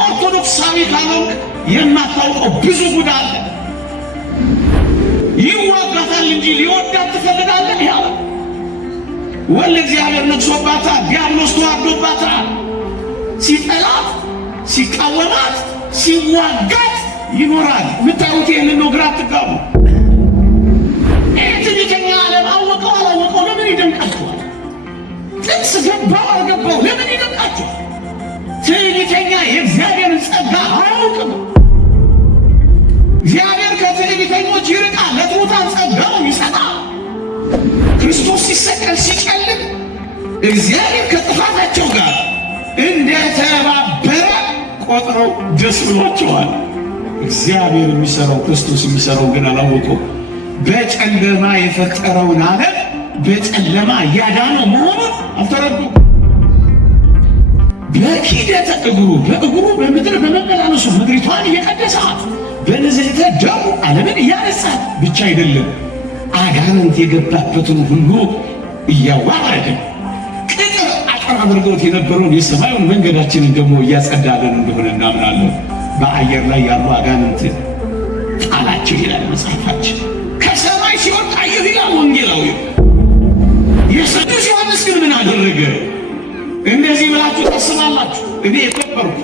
ኦርቶዶክሳዊ ካልሆንክ የማታውቀው ብዙ ጉድ አለ። ይዋጋታል እንጂ ሊወዳት ትፈልጋለህ? ያው ወልደ እግዚአብሔር ነግሶባታል፣ ዲያብሎስ ተዋርዶባታል። ሲጠላት፣ ሲቃወማት፣ ሲዋጋት ይኖራል። ምታዩት ይህንን ነው። ግራ አትጋቡ። ትዕቢተኛ ዓለም አወቀው አላወቀው ለምን ይደንቃችኋል? ጥቅስ ገባው አልገባው ለምን ይደንቃችኋል? ትዕቢተኛ የእግዚአብሔርን ጸጋ አያውቅም። እግዚአብሔር ከትዕቢተኞች ይርቃል፣ ለትሑታን ጸጋውን ይሰጣል። ክርስቶስ ሲሰቀል ሲጨልም እግዚአብሔር ከጥፋታቸው ጋር እንደተባበረ ቆጥረው ደስ ብሏቸዋል። እግዚአብሔር የሚሰራው ክርስቶስ የሚሰራው ግን አላወቀው። በጨለማ የፈጠረውን ዓለም በጨለማ ያዳነው መሆኑን አልተረዱም። በኪደተ በእግሩ በምድር በመመላለሱ ምድሪቷን እየቀደሳት በንጽሕተ ደሙ ዓለምን እያነጻት ብቻ አይደለም፣ አጋንንት የገባበትን ሁሉ እያዋረደ ቅጥር አጥር አድርገውት የነበረውን የሰማዩን መንገዳችንን ደግሞ እያጸዳለን እንደሆነ እናምናለን። በአየር ላይ ያሉ አጋንንት ጣላቸው ይላል መጽሐፋችን። ከሰማይ ሲወጣ ይላል ወንጌላዊ። የቅዱስ ዮሐንስ ግን ምን አደረገ? እንደዚህ ብላችሁ ታስባላችሁ? እኔ የከበርኩ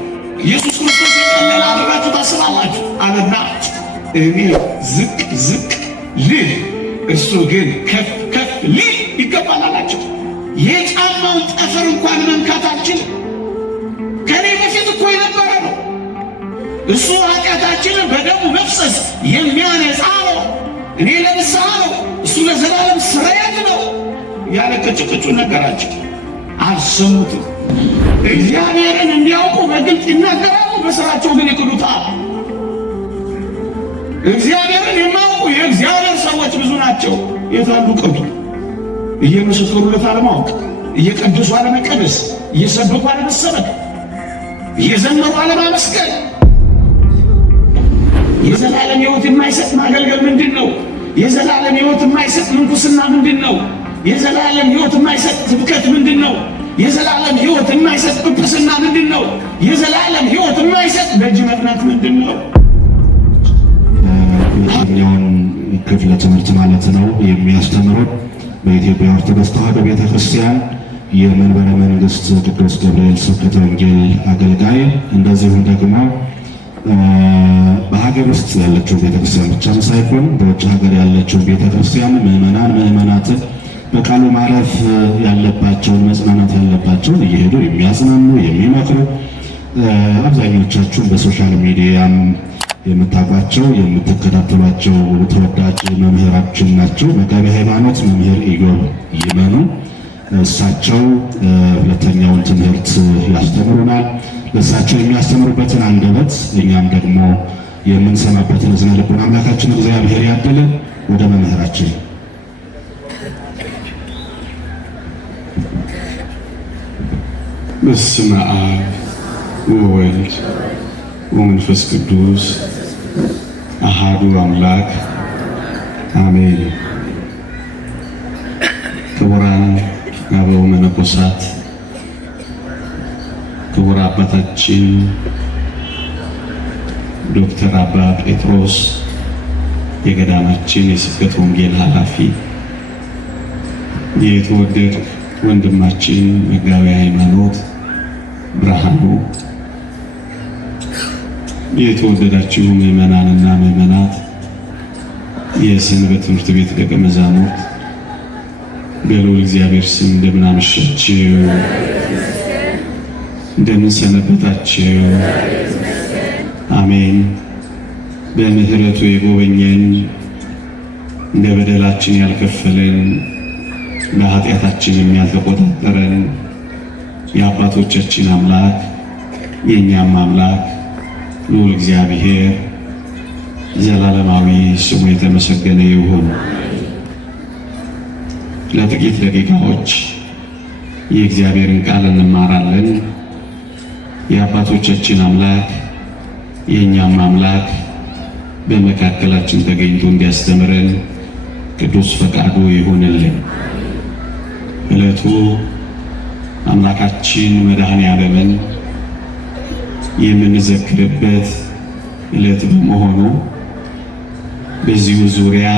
ኢየሱስ ክርስቶስ የቀለለ አድርጋችሁ ታስባላችሁ አለና እኔ ዝቅ ዝቅ ልል እሱ ግን ከፍ ከፍ ሊል ይገባል አላቸው። የጫማውን ጠፍር እንኳን መንካት አልችልም። ከኔ በፊት እኮ የነበረ ነው። እሱ ኃጢአታችንን በደሙ መፍሰስ የሚያነጻ ነው። እኔ ለንስሐ ነው፣ እሱ ለዘላለም ስርየት ነው ያለ ቅጭቅጩ ነገራቸው። አልሰሙትም። እግዚአብሔርን እንዲያውቁ በግልጥ ይናገራሉ፣ በስራቸው ግን ይክዱታል። እግዚአብሔርን የማያውቁ የእግዚአብሔር ሰዎች ብዙ ናቸው። የታሉ ቅዱ? እየመሰከሩለት አለማወቅ፣ እየቀደሱ አለመቀደስ፣ እየሰበኩ አለመሰበክ፣ እየዘመሩ አለማመስገን። የዘላለም ሕይወት የማይሰጥ ማገልገል ምንድን ነው? የዘላለም ሕይወት የማይሰጥ ምንኩስና ምንድን ነው? የዘላለም ሕይወት የማይሰጥ ስብከት ምንድን ነው? የዘላለም ሕይወት የማይሰጥ ጵጵስና ምንድን ነው? የዘላለም ሕይወት የማይሰጥ ደጅ መጥናት ምንድን ነው? ሁለተኛውን ክፍለ ትምህርት ማለት ነው የሚያስተምረው በኢትዮጵያ ኦርቶዶክስ ተዋሕዶ ቤተክርስቲያን የመንበረ መንግስት ቅዱስ ገብርኤል ስብከተ ወንጌል አገልጋይ እንደዚሁም ደግሞ በሀገር ውስጥ ያለችው ቤተክርስቲያን ብቻ ሳይሆን በውጭ ሀገር ያለችው ቤተክርስቲያን ምዕመናትን በቃሉ ማለፍ ያለባቸውን መጽናናት ያለባቸውን እየሄዱ የሚያጽናኑ የሚመክሩ፣ አብዛኞቻችሁም በሶሻል ሚዲያም የምታውቋቸው የምትከታተሏቸው ተወዳጅ መምህራችን ናቸው። መጋቢ ሃይማኖት መምህር ኢዮብ ይመኑ እሳቸው ሁለተኛውን ትምህርት ያስተምሩናል። ለእሳቸው የሚያስተምሩበትን አንደበት እኛም ደግሞ የምንሰማበትን እዝነ ልቡና አምላካችን እግዚአብሔር ያድልን። ወደ መምህራችን በስመ አብ ወወልድ ወመንፈስ ቅዱስ አሃዱ አምላክ አሜን። ክቡራን አበው መነኮሳት፣ ክቡር አባታችን ዶክተር አባ ጴጥሮስ የገዳማችን የስብከተ ወንጌል ኃላፊ፣ የተወደድ ወንድማችን መጋቢ ሃይማኖት ብርሃኑ፣ የተወደዳችሁ ምዕመናንና ምዕመናት፣ የሰንበት ትምህርት ቤት ደቀ መዛሙርት በልዑል እግዚአብሔር ስም እንደምን አመሻችሁ? እንደምን ሰነበታችሁ? አሜን። በምህረቱ የጎበኘን እንደ በደላችን ያልከፈለን በኃጢአታችንም ያልተቆጣጠረን የአባቶቻችን አምላክ የእኛም አምላክ ልዑል እግዚአብሔር ዘላለማዊ ስሙ የተመሰገነ ይሁን። ለጥቂት ደቂቃዎች የእግዚአብሔርን ቃል እንማራለን። የአባቶቻችን አምላክ የእኛም አምላክ በመካከላችን ተገኝቶ እንዲያስተምረን ቅዱስ ፈቃዱ ይሁንልን። ዕለቱ አምላካችን መድኃኔ ዓለምን የምንዘክርበት ዕለት በመሆኑ በዚሁ ዙሪያ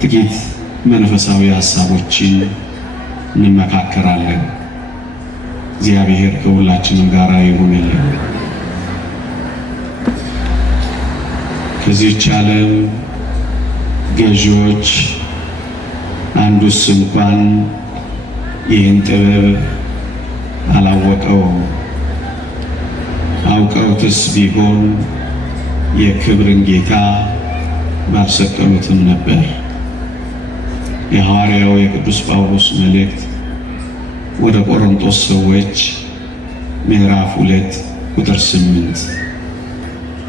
ጥቂት መንፈሳዊ ሀሳቦችን እንመካከራለን። እግዚአብሔር ከሁላችንም ጋር ይሁንልን። ከዚህች ዓለም ገዢዎች አንዱስ እንኳን ይህን ጥበብ አላወቀውም። አውቀውትስ ቢሆን የክብርን ጌታ ባልሰቀሉትም ነበር። የሐዋርያው የቅዱስ ጳውሎስ መልእክት ወደ ቆሮንቶስ ሰዎች ምዕራፍ 2 ቁጥር 8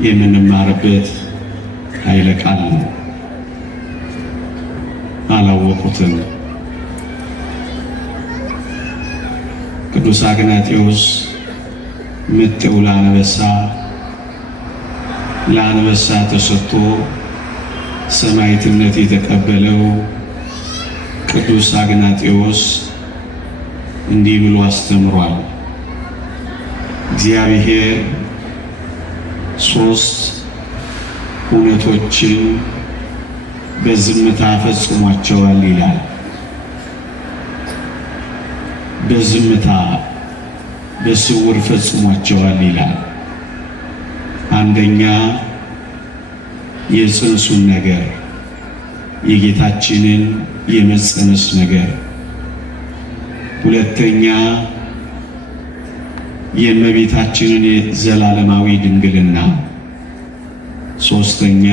የምንማርበት ኃይለ ቃል ነው። አላወቁትም። ቅዱስ አግናጤዎስ ምጥው ለአንበሳ ተሰጥቶ ሰማዕትነት የተቀበለው ቅዱስ አግናጤዎስ እንዲህ ብሎ አስተምሯል። እግዚአብሔር 3 እውነቶችን በዝምታ ፈጽሟቸዋል ይላል። በዝምታ በስውር ፈጽሟቸዋል ይላል። አንደኛ የጽንሱን ነገር፣ የጌታችንን የመጸነስ ነገር። ሁለተኛ የእመቤታችንን የዘላለማዊ ድንግልና። ሶስተኛ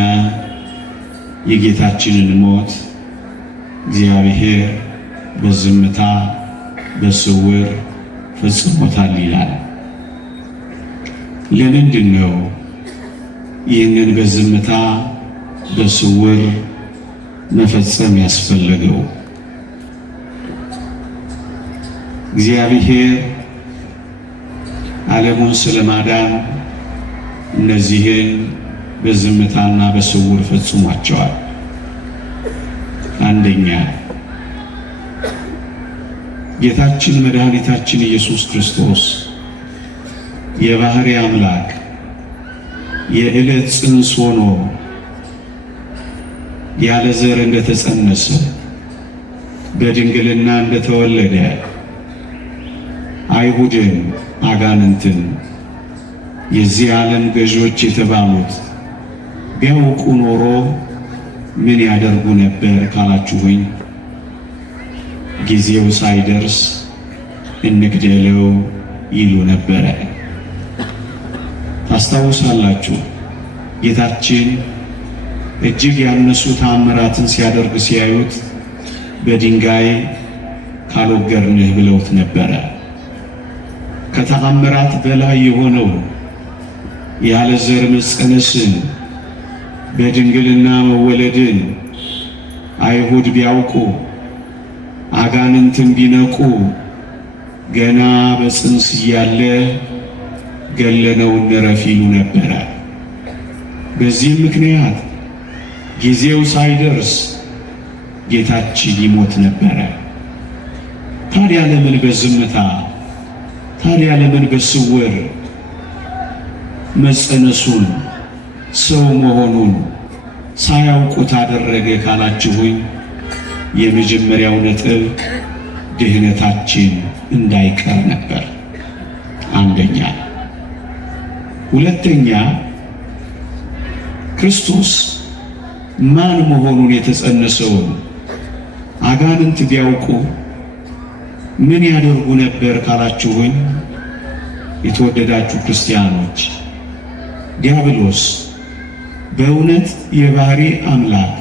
የጌታችንን ሞት እግዚአብሔር በዝምታ በስውር ፈጽሞታል ይላል። ለምንድን ነው ይህንን በዝምታ በስውር መፈጸም ያስፈለገው? እግዚአብሔር ዓለሙን ስለማዳን እነዚህን በዝምታና በስውር ፈጽሟቸዋል። አንደኛ ጌታችን መድኃኒታችን ኢየሱስ ክርስቶስ የባሕርይ አምላክ የዕለት ጽንስ ሆኖ ያለ ዘር እንደተጸነሰ በድንግልና እንደተወለደ አይሁድን አጋንንትን የዚህ ዓለም ገዢዎች የተባሉት ቢያውቁ ኖሮ ምን ያደርጉ ነበር ካላችሁኝ፣ ጊዜው ሳይደርስ እንግደለው ይሉ ነበረ። ታስታውሳላችሁ፣ ጌታችን እጅግ ያነሱ ተአምራትን ሲያደርግ ሲያዩት በድንጋይ ካልወገርንህ ብለውት ነበረ። ከተአምራት በላይ የሆነው ያለ ዘር መጸነስን በድንግልና መወለድን አይሁድ ቢያውቁ አጋንንትን ቢነቁ ገና በጽንስ እያለ ገለነው እንረፍ ይሉ ነበረ። በዚህም ምክንያት ጊዜው ሳይደርስ ጌታችን ይሞት ነበረ። ታዲያ ለምን በዝምታ ታዲያ ለምን በስውር መጸነሱን ሰው መሆኑን ሳያውቁት አደረገ ካላችሁኝ፣ የመጀመሪያው ነጥብ ድህነታችን እንዳይቀር ነበር። አንደኛ። ሁለተኛ ክርስቶስ ማን መሆኑን የተጸነሰውን አጋንንት ቢያውቁ ምን ያደርጉ ነበር ካላችሁኝ፣ የተወደዳችሁ ክርስቲያኖች ዲያብሎስ በእውነት የባሕርይ አምላክ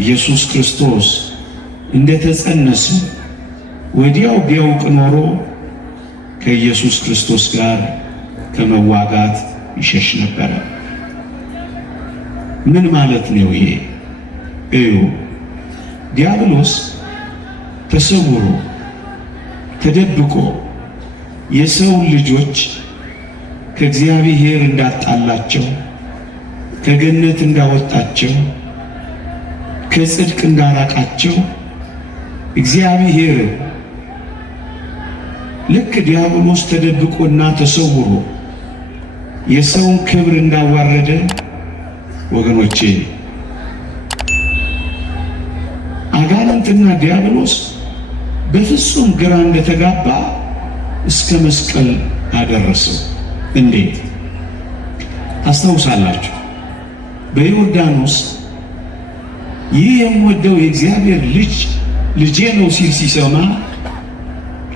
ኢየሱስ ክርስቶስ እንደተጸነሰ ወዲያው ቢያውቅ ኖሮ ከኢየሱስ ክርስቶስ ጋር ከመዋጋት ይሸሽ ነበረ። ምን ማለት ነው ይሄ? እዩ፣ ዲያብሎስ ተሰውሮ ተደብቆ የሰው ልጆች ከእግዚአብሔር እንዳጣላቸው፣ ከገነት እንዳወጣቸው፣ ከጽድቅ እንዳራቃቸው እግዚአብሔር ልክ ዲያብሎስ ተደብቆና ተሰውሮ የሰውን ክብር እንዳዋረደ ወገኖቼ አጋንንትና ዲያብሎስ በፍጹም ግራ እንደተጋባ እስከ መስቀል አደረሰው። እንዴት ታስታውሳላችሁ? በዮርዳኖስ ይህ የምወደው የእግዚአብሔር ልጄ ነው ሲል ሲሰማ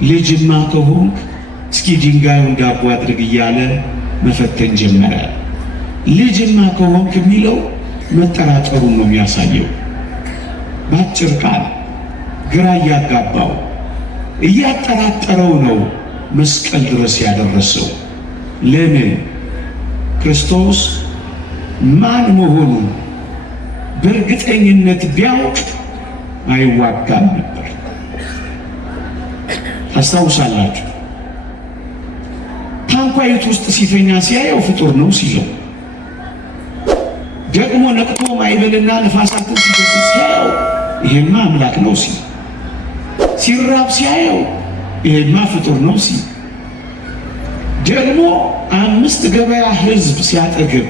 ልጅማ ከሆንክ እስኪ ድንጋዩን ዳቦ አድርግ እያለ መፈተን ጀመረ። ልጅማ ከሆንክ የሚለው መጠራጠሩን ነው የሚያሳየው። በአጭር ቃል ግራ እያጋባው እያጠራጠረው ነው መስቀል ድረስ ያደረሰው። ለምን? ክርስቶስ ማን መሆኑን በእርግጠኝነት ቢያውቅ አይዋጋም ነበር። ታስታውሳላችሁ? ታንኳይቱ ውስጥ ሲተኛ ሲያየው ፍጡር ነው ሲለው፣ ደግሞ ነቅቶ ማዕበልና ነፋሳትን ሲገስጽ ሲያየው ይሄማ አምላክ ነው ሲል፣ ሲራብ ሲያየው ይሄማ ፍጡር ነው ሲል፣ ደግሞ 5 ገበያ ሕዝብ ሲያጠግብ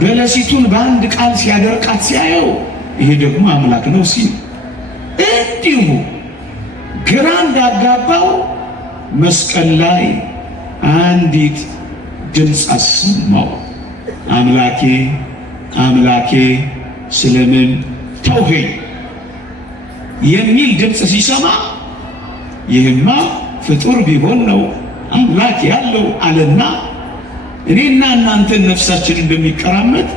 በለሲቱን በአንድ ቃል ሲያደርቃት ሲያየው ይሄ ደግሞ አምላክ ነው ሲል፣ እንዲሁ ግራ እንዳጋባው መስቀል ላይ አንዲት ድምፅ አሰማው። አምላኬ አምላኬ ስለምን ተውኸኝ የሚል ድምፅ ሲሰማ ይህማ ፍጡር ቢሆን ነው አምላክ ያለው አለና እኔና እናንተን ነፍሳችን እንደሚቀራመት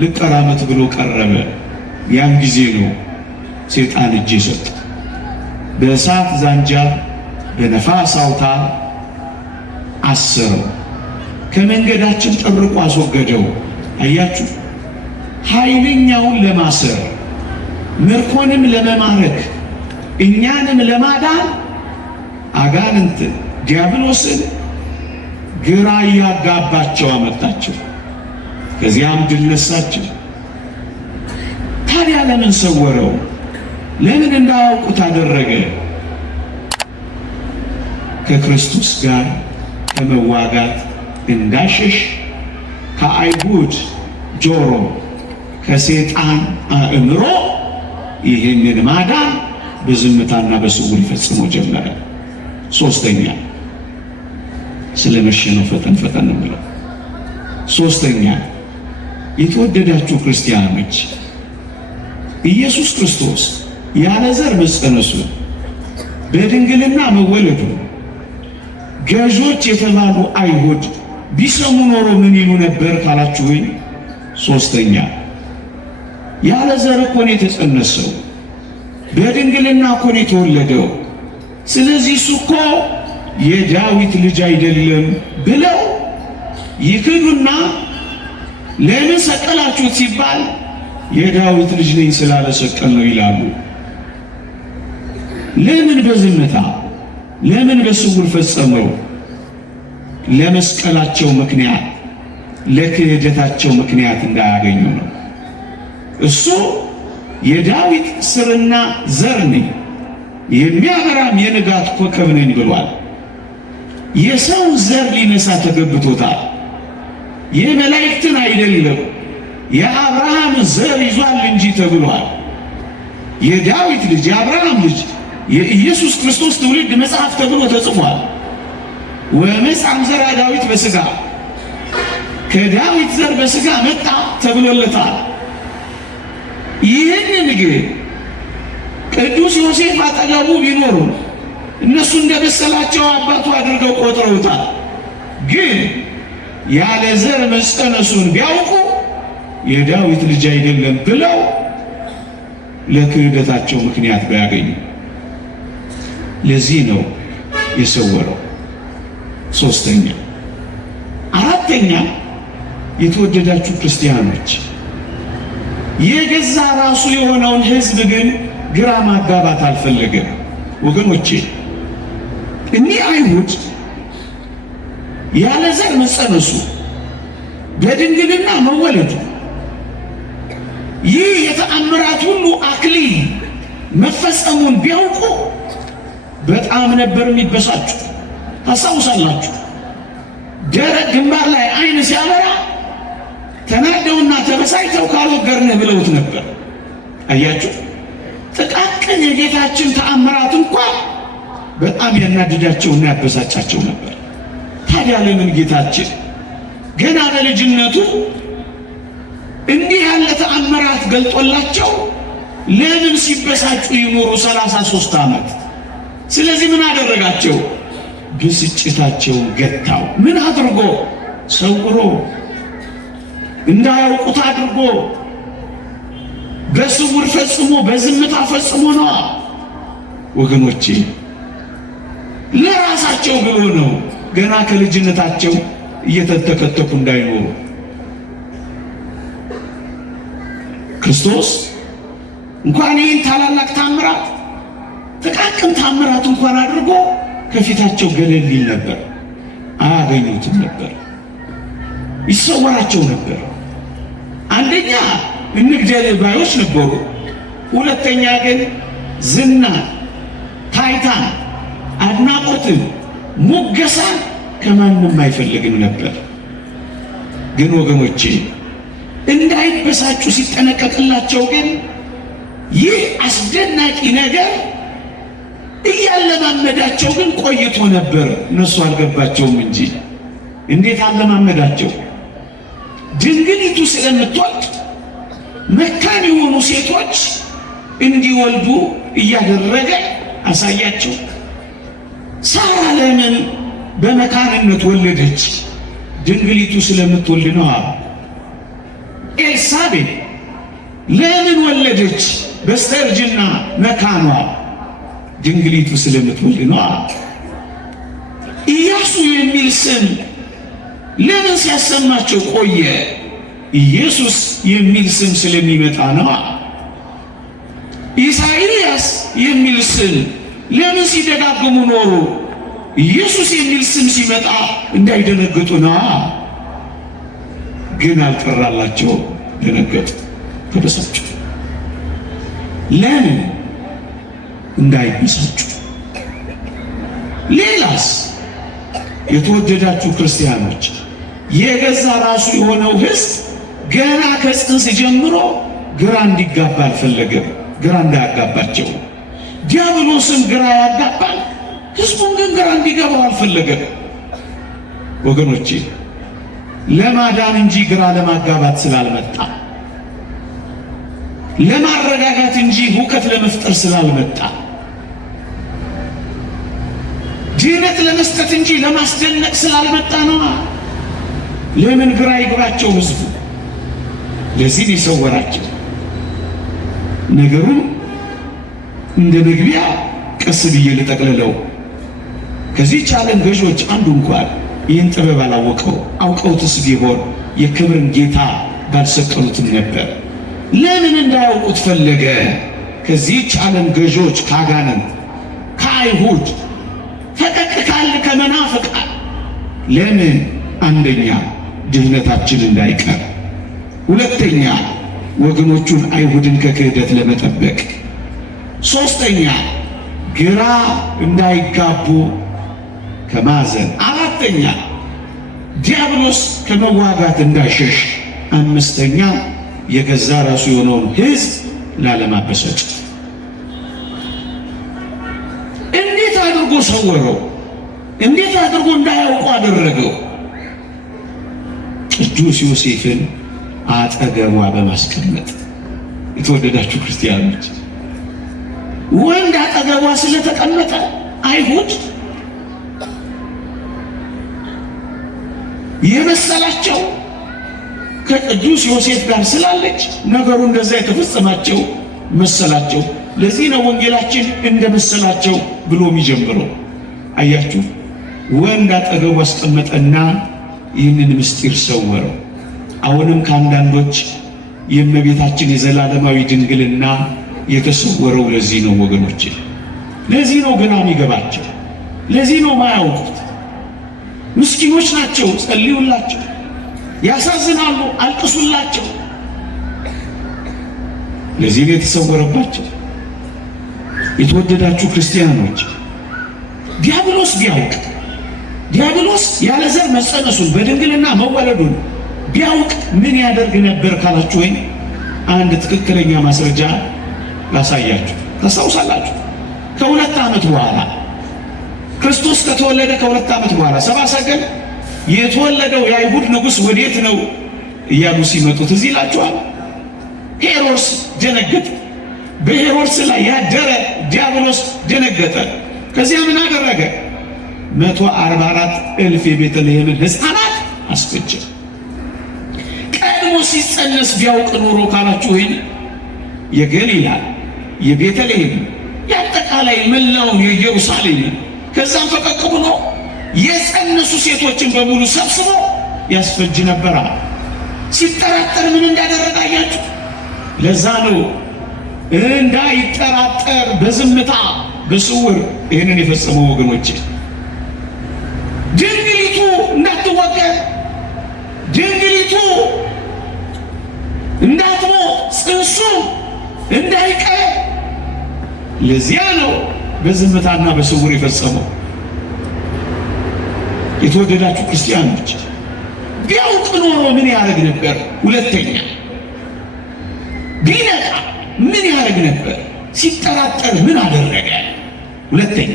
ልቀራመት ብሎ ቀረበ። ያን ጊዜ ነው ሰይጣን እጅ ሰጠ። በእሳት ዛንጃር በነፋስ አውታር አሰረው፣ ከመንገዳችን ጠርቆ አስወገደው። አያችሁ፣ ኃይለኛውን ለማሰር ምርኮንም ለመማረክ እኛንም ለማዳን አጋንንትን ዲያብሎስን ግራ እያጋባቸው አመጣቸው። ከዚያም ድል ነሳቸው። ታዲያ ለምን ሰወረው? ለምን እንዳያውቁት አደረገ? ከክርስቶስ ጋር ከመዋጋት እንዳይሸሽ ከአይሁድ ጆሮ ከሰይጣን አእምሮ ይህንን ማዳን በዝምታና በስውር ይፈጽሞ ጀመረ። ሶስተኛ ስለመሸ ነው ፈጠን ፈጠን ብለው። ሶስተኛ የተወደዳችሁ ክርስቲያኖች ኢየሱስ ክርስቶስ ያለ ዘር መጸነሱ በድንግልና መወለዱ ገዦች የተባሉ አይሁድ ቢሰሙ ኖሮ ምን ይሉ ነበር ካላችሁኝ፣ ሶስተኛ ያለ ዘር እኮ ነው የተጸነሰው፣ በድንግልና እኮ ነው የተወለደው፣ ስለዚህ እሱ እኮ የዳዊት ልጅ አይደለም ብለው ይክዱና ለምን ሰቀላችሁት ሲባል የዳዊት ልጅ ነኝ ስላለ ሰቀል ነው ይላሉ። ለምን በዝምታ ለምን በስውር ፈጸመው? ለመስቀላቸው ምክንያት ለክህደታቸው ምክንያት እንዳያገኙ ነው። እሱ የዳዊት ስርና ዘር ነኝ የሚያበራም የንጋት ኮከብ ነኝ ብሏል። የሰው ዘር ሊነሳ ተገብቶታል። የመላእክትን አይደለም የአብርሃም ዘር ይዟል እንጂ ተብሏል። የዳዊት ልጅ የአብርሃም ልጅ የኢየሱስ ክርስቶስ ትውልድ መጽሐፍ ተብሎ ተጽፏል። ወመጽአም ዘራ ዳዊት በሥጋ ከዳዊት ዘር በሥጋ መጣ ተብሎለታል። ይህንን ግን ቅዱስ ዮሴፍ አጠገቡ ቢኖሩ እነሱ እንደመሰላቸው አባቱ አድርገው ቆጥረውታል። ግን ያለ ዘር መጸነሱን ቢያውቁ የዳዊት ልጅ አይደለም ብለው ለክህደታቸው ምክንያት ባያገኙ፣ ለዚህ ነው የሰወረው። ሶስተኛ። አራተኛ የተወደዳችሁ ክርስቲያኖች የገዛ ራሱ የሆነውን ሕዝብ ግን ግራ ማጋባት አልፈለገም። ወገኖቼ እኒህ አይሁድ ያለ ዘር መጸነሱ በድንግልና መወለዱ ይህ የተአምራት ሁሉ አክሊል መፈጸሙን ቢያውቁ በጣም ነበር የሚበሳጩ። ታስታውሳላችሁ፣ ደረቅ ግንባር ላይ ዓይን ሲያበራ ተናደውና ተበሳጭተው ካልወገርንህ ብለውት ነበር። አያችሁ፣ ጥቃቅን የጌታችን ተአምራት እንኳን በጣም ያናድዳቸውና ያበሳጫቸው ነበር። ታዲያ ለምን ጌታችን ገና በልጅነቱ እንዲህ ያለ ተአምራት ገልጦላቸው ለምን ሲበሳጩ ይኖሩ 33 ዓመት? ስለዚህ ምን አደረጋቸው? ብስጭታቸውን ገታው። ምን አድርጎ? ሰውሮ፣ እንዳያውቁት አድርጎ፣ በስውር ፈጽሞ፣ በዝምታ ፈጽሞ ነው። ወገኖቼ ለራሳቸው ብሎ ነው ገና ከልጅነታቸው እየተተከተኩ እንዳይኖሩ። ክርስቶስ እንኳን ይህን ታላላቅ ታምራት ጥቃቅን ታምራት እንኳን አድርጎ ከፊታቸው ገለል ይል ነበር። አያገኙትም ነበር፣ ይሰወራቸው ነበር። አንደኛ እንግደል ባዮች ነበሩ። ሁለተኛ ግን ዝና፣ ታይታን፣ አድናቆትን፣ ሙገሳን ከማንም አይፈልግም ነበር። ግን ወገኖቼ እንዳይበሳጩ ሲጠነቀቅላቸው ግን ይህ አስደናቂ ነገር እያለማመዳቸው ግን ቆይቶ ነበር። እነሱ አልገባቸውም እንጂ እንዴት አለማመዳቸው? ድንግሊቱ ስለምትወልድ መካን የሆኑ ሴቶች እንዲወልዱ እያደረገ አሳያቸው። ሳራ ለምን በመካንነት ወለደች? ድንግሊቱ ስለምትወልድ ነው። ኤልሳቤጥ ለምን ወለደች? በስተርጅና መካኗ ድንግሊቱ ስለምትወልድ ነው። ኢያሱ የሚል ስም ለምን ሲያሰማቸው ቆየ? ኢየሱስ የሚል ስም ስለሚመጣ ነው። ኢሳይያስ የሚል ስም ለምን ሲደጋግሙ ኖሩ? ኢየሱስ የሚል ስም ሲመጣ እንዳይደነግጡ ነው። ግን አልቀራላቸው፣ ደነገጡ፣ ተበሳጩ። ለምን? እንዳይበሳጩ። ሌላስ? የተወደዳችሁ ክርስቲያኖች የገዛ ራሱ የሆነው ሕዝብ ገና ከጽንስ ጀምሮ ግራ እንዲጋባ አልፈለገም። ግራ እንዳያጋባቸው። ዲያብሎስም ግራ ያጋባል፣ ሕዝቡን ግን ግራ እንዲገባው አልፈለገም። ወገኖቼ ለማዳን እንጂ ግራ ለማጋባት ስላልመጣ፣ ለማረጋጋት እንጂ ሁከት ለመፍጠር ስላልመጣ፣ ድህነት ለመስጠት እንጂ ለማስደነቅ ስላልመጣ ነው። ለምን ግራ ይግባቸው ሕዝቡ? ለዚህ የሰወራቸው ነገሩን እንደ መግቢያ ቀስ ብዬ ልጠቅልለው። ከዚህች ዓለም ገዦች አንዱ እንኳን ይህን ጥበብ አላወቀው። አውቀውትስ ቢሆን የክብርን ጌታ ባልሰቀሉትም ነበር። ለምን እንዳያውቁት ፈለገ? ከዚህች ዓለም ገዦች፣ ከአጋንንት፣ ከአይሁድ ፈቀቅ ካል ከመናፍቃን ለምን? አንደኛ ድህነታችን እንዳይቀር፣ ሁለተኛ ወገኖቹን አይሁድን ከክህደት ለመጠበቅ፣ ሶስተኛ ግራ እንዳይጋቡ ከማዘን፣ አራተኛ ዲያብሎስ ከመዋጋት እንዳይሸሽ፣ አምስተኛ የገዛ ራሱ የሆነውን ሕዝብ ላለማበሳጨት። እንዴት አድርጎ ሰወረው? እንዴት አድርጎ እንዳያውቁ አደረገው? ቅዱስ ዮሴፍን አጠገቧ በማስቀመጥ። የተወደዳችሁ ክርስቲያኖች ወንድ አጠገቧ ስለተቀመጠ አይሁድ የመሰላቸው ከቅዱስ ዮሴፍ ጋር ስላለች ነገሩ እንደዛ የተፈጸማቸው መሰላቸው። ለዚህ ነው ወንጌላችን እንደመሰላቸው ብሎ የሚጀምረው። አያችሁ፣ ወንድ አጠገቡ አስቀመጠና ይህንን ምስጢር ሰወረው። አሁንም ከአንዳንዶች የእመቤታችን የዘላለማዊ ድንግልና የተሰወረው ለዚህ ነው ወገኖቼ። ለዚህ ነው ግራ የሚገባቸው። ለዚህ ነው ማያውቁት። ምስኪኖች ናቸው። ጸልዩላቸው፣ ያሳዝናሉ፣ አልቅሱላቸው። ለዚህ ነው የተሰወረባቸው። የተወደዳችሁ ክርስቲያኖች ዲያብሎስ ቢያውቅ ዲያብሎስ ያለ ዘር መጸነሱን በድንግልና መወለዱን ቢያውቅ ምን ያደርግ ነበር ካላችሁ ወይ አንድ ትክክለኛ ማስረጃ ላሳያችሁ። ታስታውሳላችሁ? ከሁለት ዓመት በኋላ ክርስቶስ ከተወለደ ከሁለት ዓመት በኋላ ሰብአ ሰገል የተወለደው የአይሁድ ንጉሥ ወዴት ነው እያሉ ሲመጡ ትዝ ይላችኋል። ሄሮድስ ደነገጠ። በሄሮድስ ላይ ያደረ ዲያብሎስ ደነገጠ። ከዚያ ምን አደረገ? 144,000 የቤተልሔምን ሕፃናት አስፈጀ። ቀድሞ ሲጸነስ ቢያውቅ ኖሮ ካላችሁ ይህን የገሊላ የቤተልሔም የአጠቃላይ መላውን የኢየሩሳሌም ከዛም ፈቀቅ ብሎ የጸነሱ ሴቶችን በሙሉ ሰብስቦ ያስፈጅ ነበራ። ሲጠራጠር ምን እንዳደረገ አያችሁ? ለዛ ነው እንዳይጠራጠር በዝምታ በስውር ይህንን የፈጸመው ወገኖች። ድንግሊቱ እንዳትወገር፣ ድንግሊቱ እንዳትሞት፣ ጽንሱ እንዳይቀር፣ ለዚያ ነው በዝምታና በስውር የፈጸመው። የተወደዳችሁ ክርስቲያኖች ቢያውቅ ኖሮ ምን ያደርግ ነበር? ሁለተኛ ቢነቃ ምን ያደርግ ነበር? ሲጠራጠር ምን አደረገ? ሁለተኛ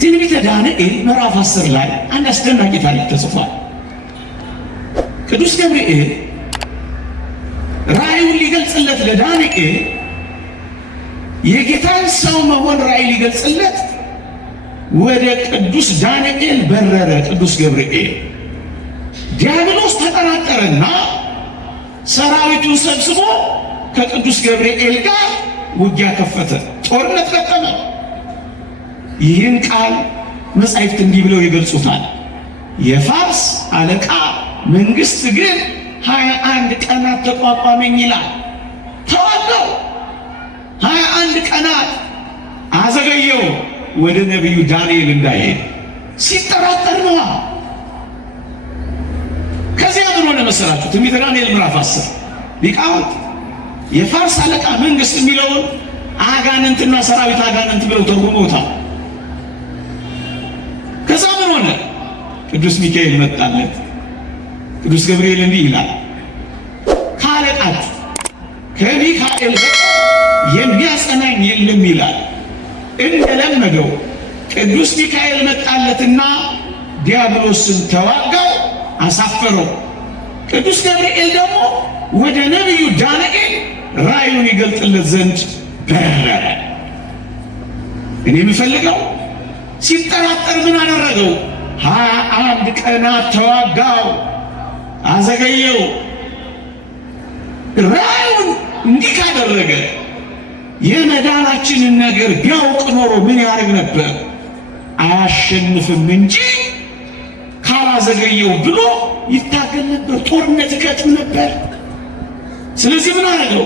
ትንቢተ ዳንኤል ምዕራፍ 10 ላይ አንድ አስደናቂ ታሪክ ተጽፏል። ቅዱስ ገብርኤል ራእዩን ሊገልጽለት ለዳንኤል የጌታን ሰው መሆን ራእይ ሊገልጽለት ወደ ቅዱስ ዳንኤል በረረ። ቅዱስ ገብርኤል ዲያብሎስ ተጠራጠረና ሰራዊቱን ሰብስቦ ከቅዱስ ገብርኤል ጋር ውጊያ ከፈተ፣ ጦርነት ገጠመ። ይህን ቃል መጻሕፍት እንዲህ ብለው ይገልጹታል። የፋርስ አለቃ መንግስት ግን 21 ቀናት ተቋቋመኝ ይላል። ተዋጋው፣ 21 ቀናት አዘገየው ወደ ነቢዩ ዳንኤል እንዳይሄድ ሲጠራጠር ነዋ። ከዚያ ምን ሆነ መሰላችሁ? ትንቢተ ዳንኤል ምዕራፍ 10 ሊቃውንት የፋርስ አለቃ መንግስት የሚለውን አጋንንትና ሰራዊት አጋንንት ብለው ተርጉመውታል። ከዛ ምን ሆነ? ቅዱስ ሚካኤል መጣለት። ቅዱስ ገብርኤል እንዲህ ይላል፣ ካለቃችሁ ከሚካኤል የሚያጸናኝ የለም ይላል። እንደለመደው ቅዱስ ሚካኤል መጣለትና ዲያብሎስን ተዋጋው፣ አሳፈረው። ቅዱስ ገብርኤል ደግሞ ወደ ነቢዩ ዳንኤል ራእዩን ይገልጥለት ዘንድ በረረ። እኔ የምፈልገው ሲጠራጠር ምን አደረገው? 21 ቀናት ተዋጋው፣ አዘገየው። ራእዩን እንዲህ ካደረገ የመዳናችንን ነገር ቢያውቅ ኖሮ ምን ያደርግ ነበር? አያሸንፍም እንጂ ካላዘገየው ብሎ ይታገል ነበር፣ ጦርነት ይገጥም ነበር። ስለዚህ ምን አደረገው?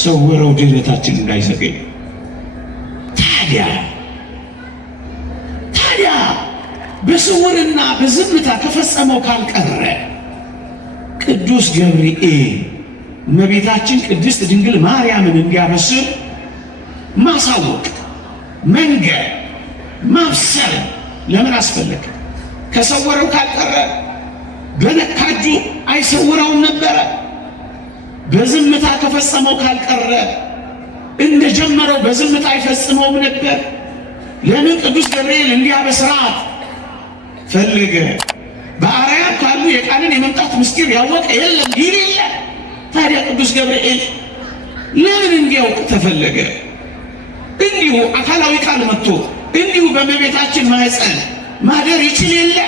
ሰወረው፣ ድህነታችን እንዳይዘገይ። ታዲያ በስውርና በዝምታ ከፈጸመው ካልቀረ ቅዱስ ገብርኤል እመቤታችን ቅድስት ድንግል ማርያምን እንዲያበስር ማሳወቅ፣ መንገር፣ ማብሰር ለምን አስፈለገ? ከሰወረው ካልቀረ በነካጁ አይሰውረውም ነበረ። በዝምታ ከፈጸመው ካልቀረ እንደጀመረው በዝምታ አይፈጽመውም ነበር። ለምን? ቅዱስ ገብርኤል እንዲያበስራት ፈለገ። በአርያም ካሉ የቃልን የመምጣት ምስጢር ያወቀ የለም ይል የለ። ታዲያ ቅዱስ ገብርኤል ለምን እንዲያውቅ ተፈለገ? እንዲሁ አካላዊ ቃል መጥቶ እንዲሁ በእመቤታችን ማኅፀን ማደር ይችል የለ?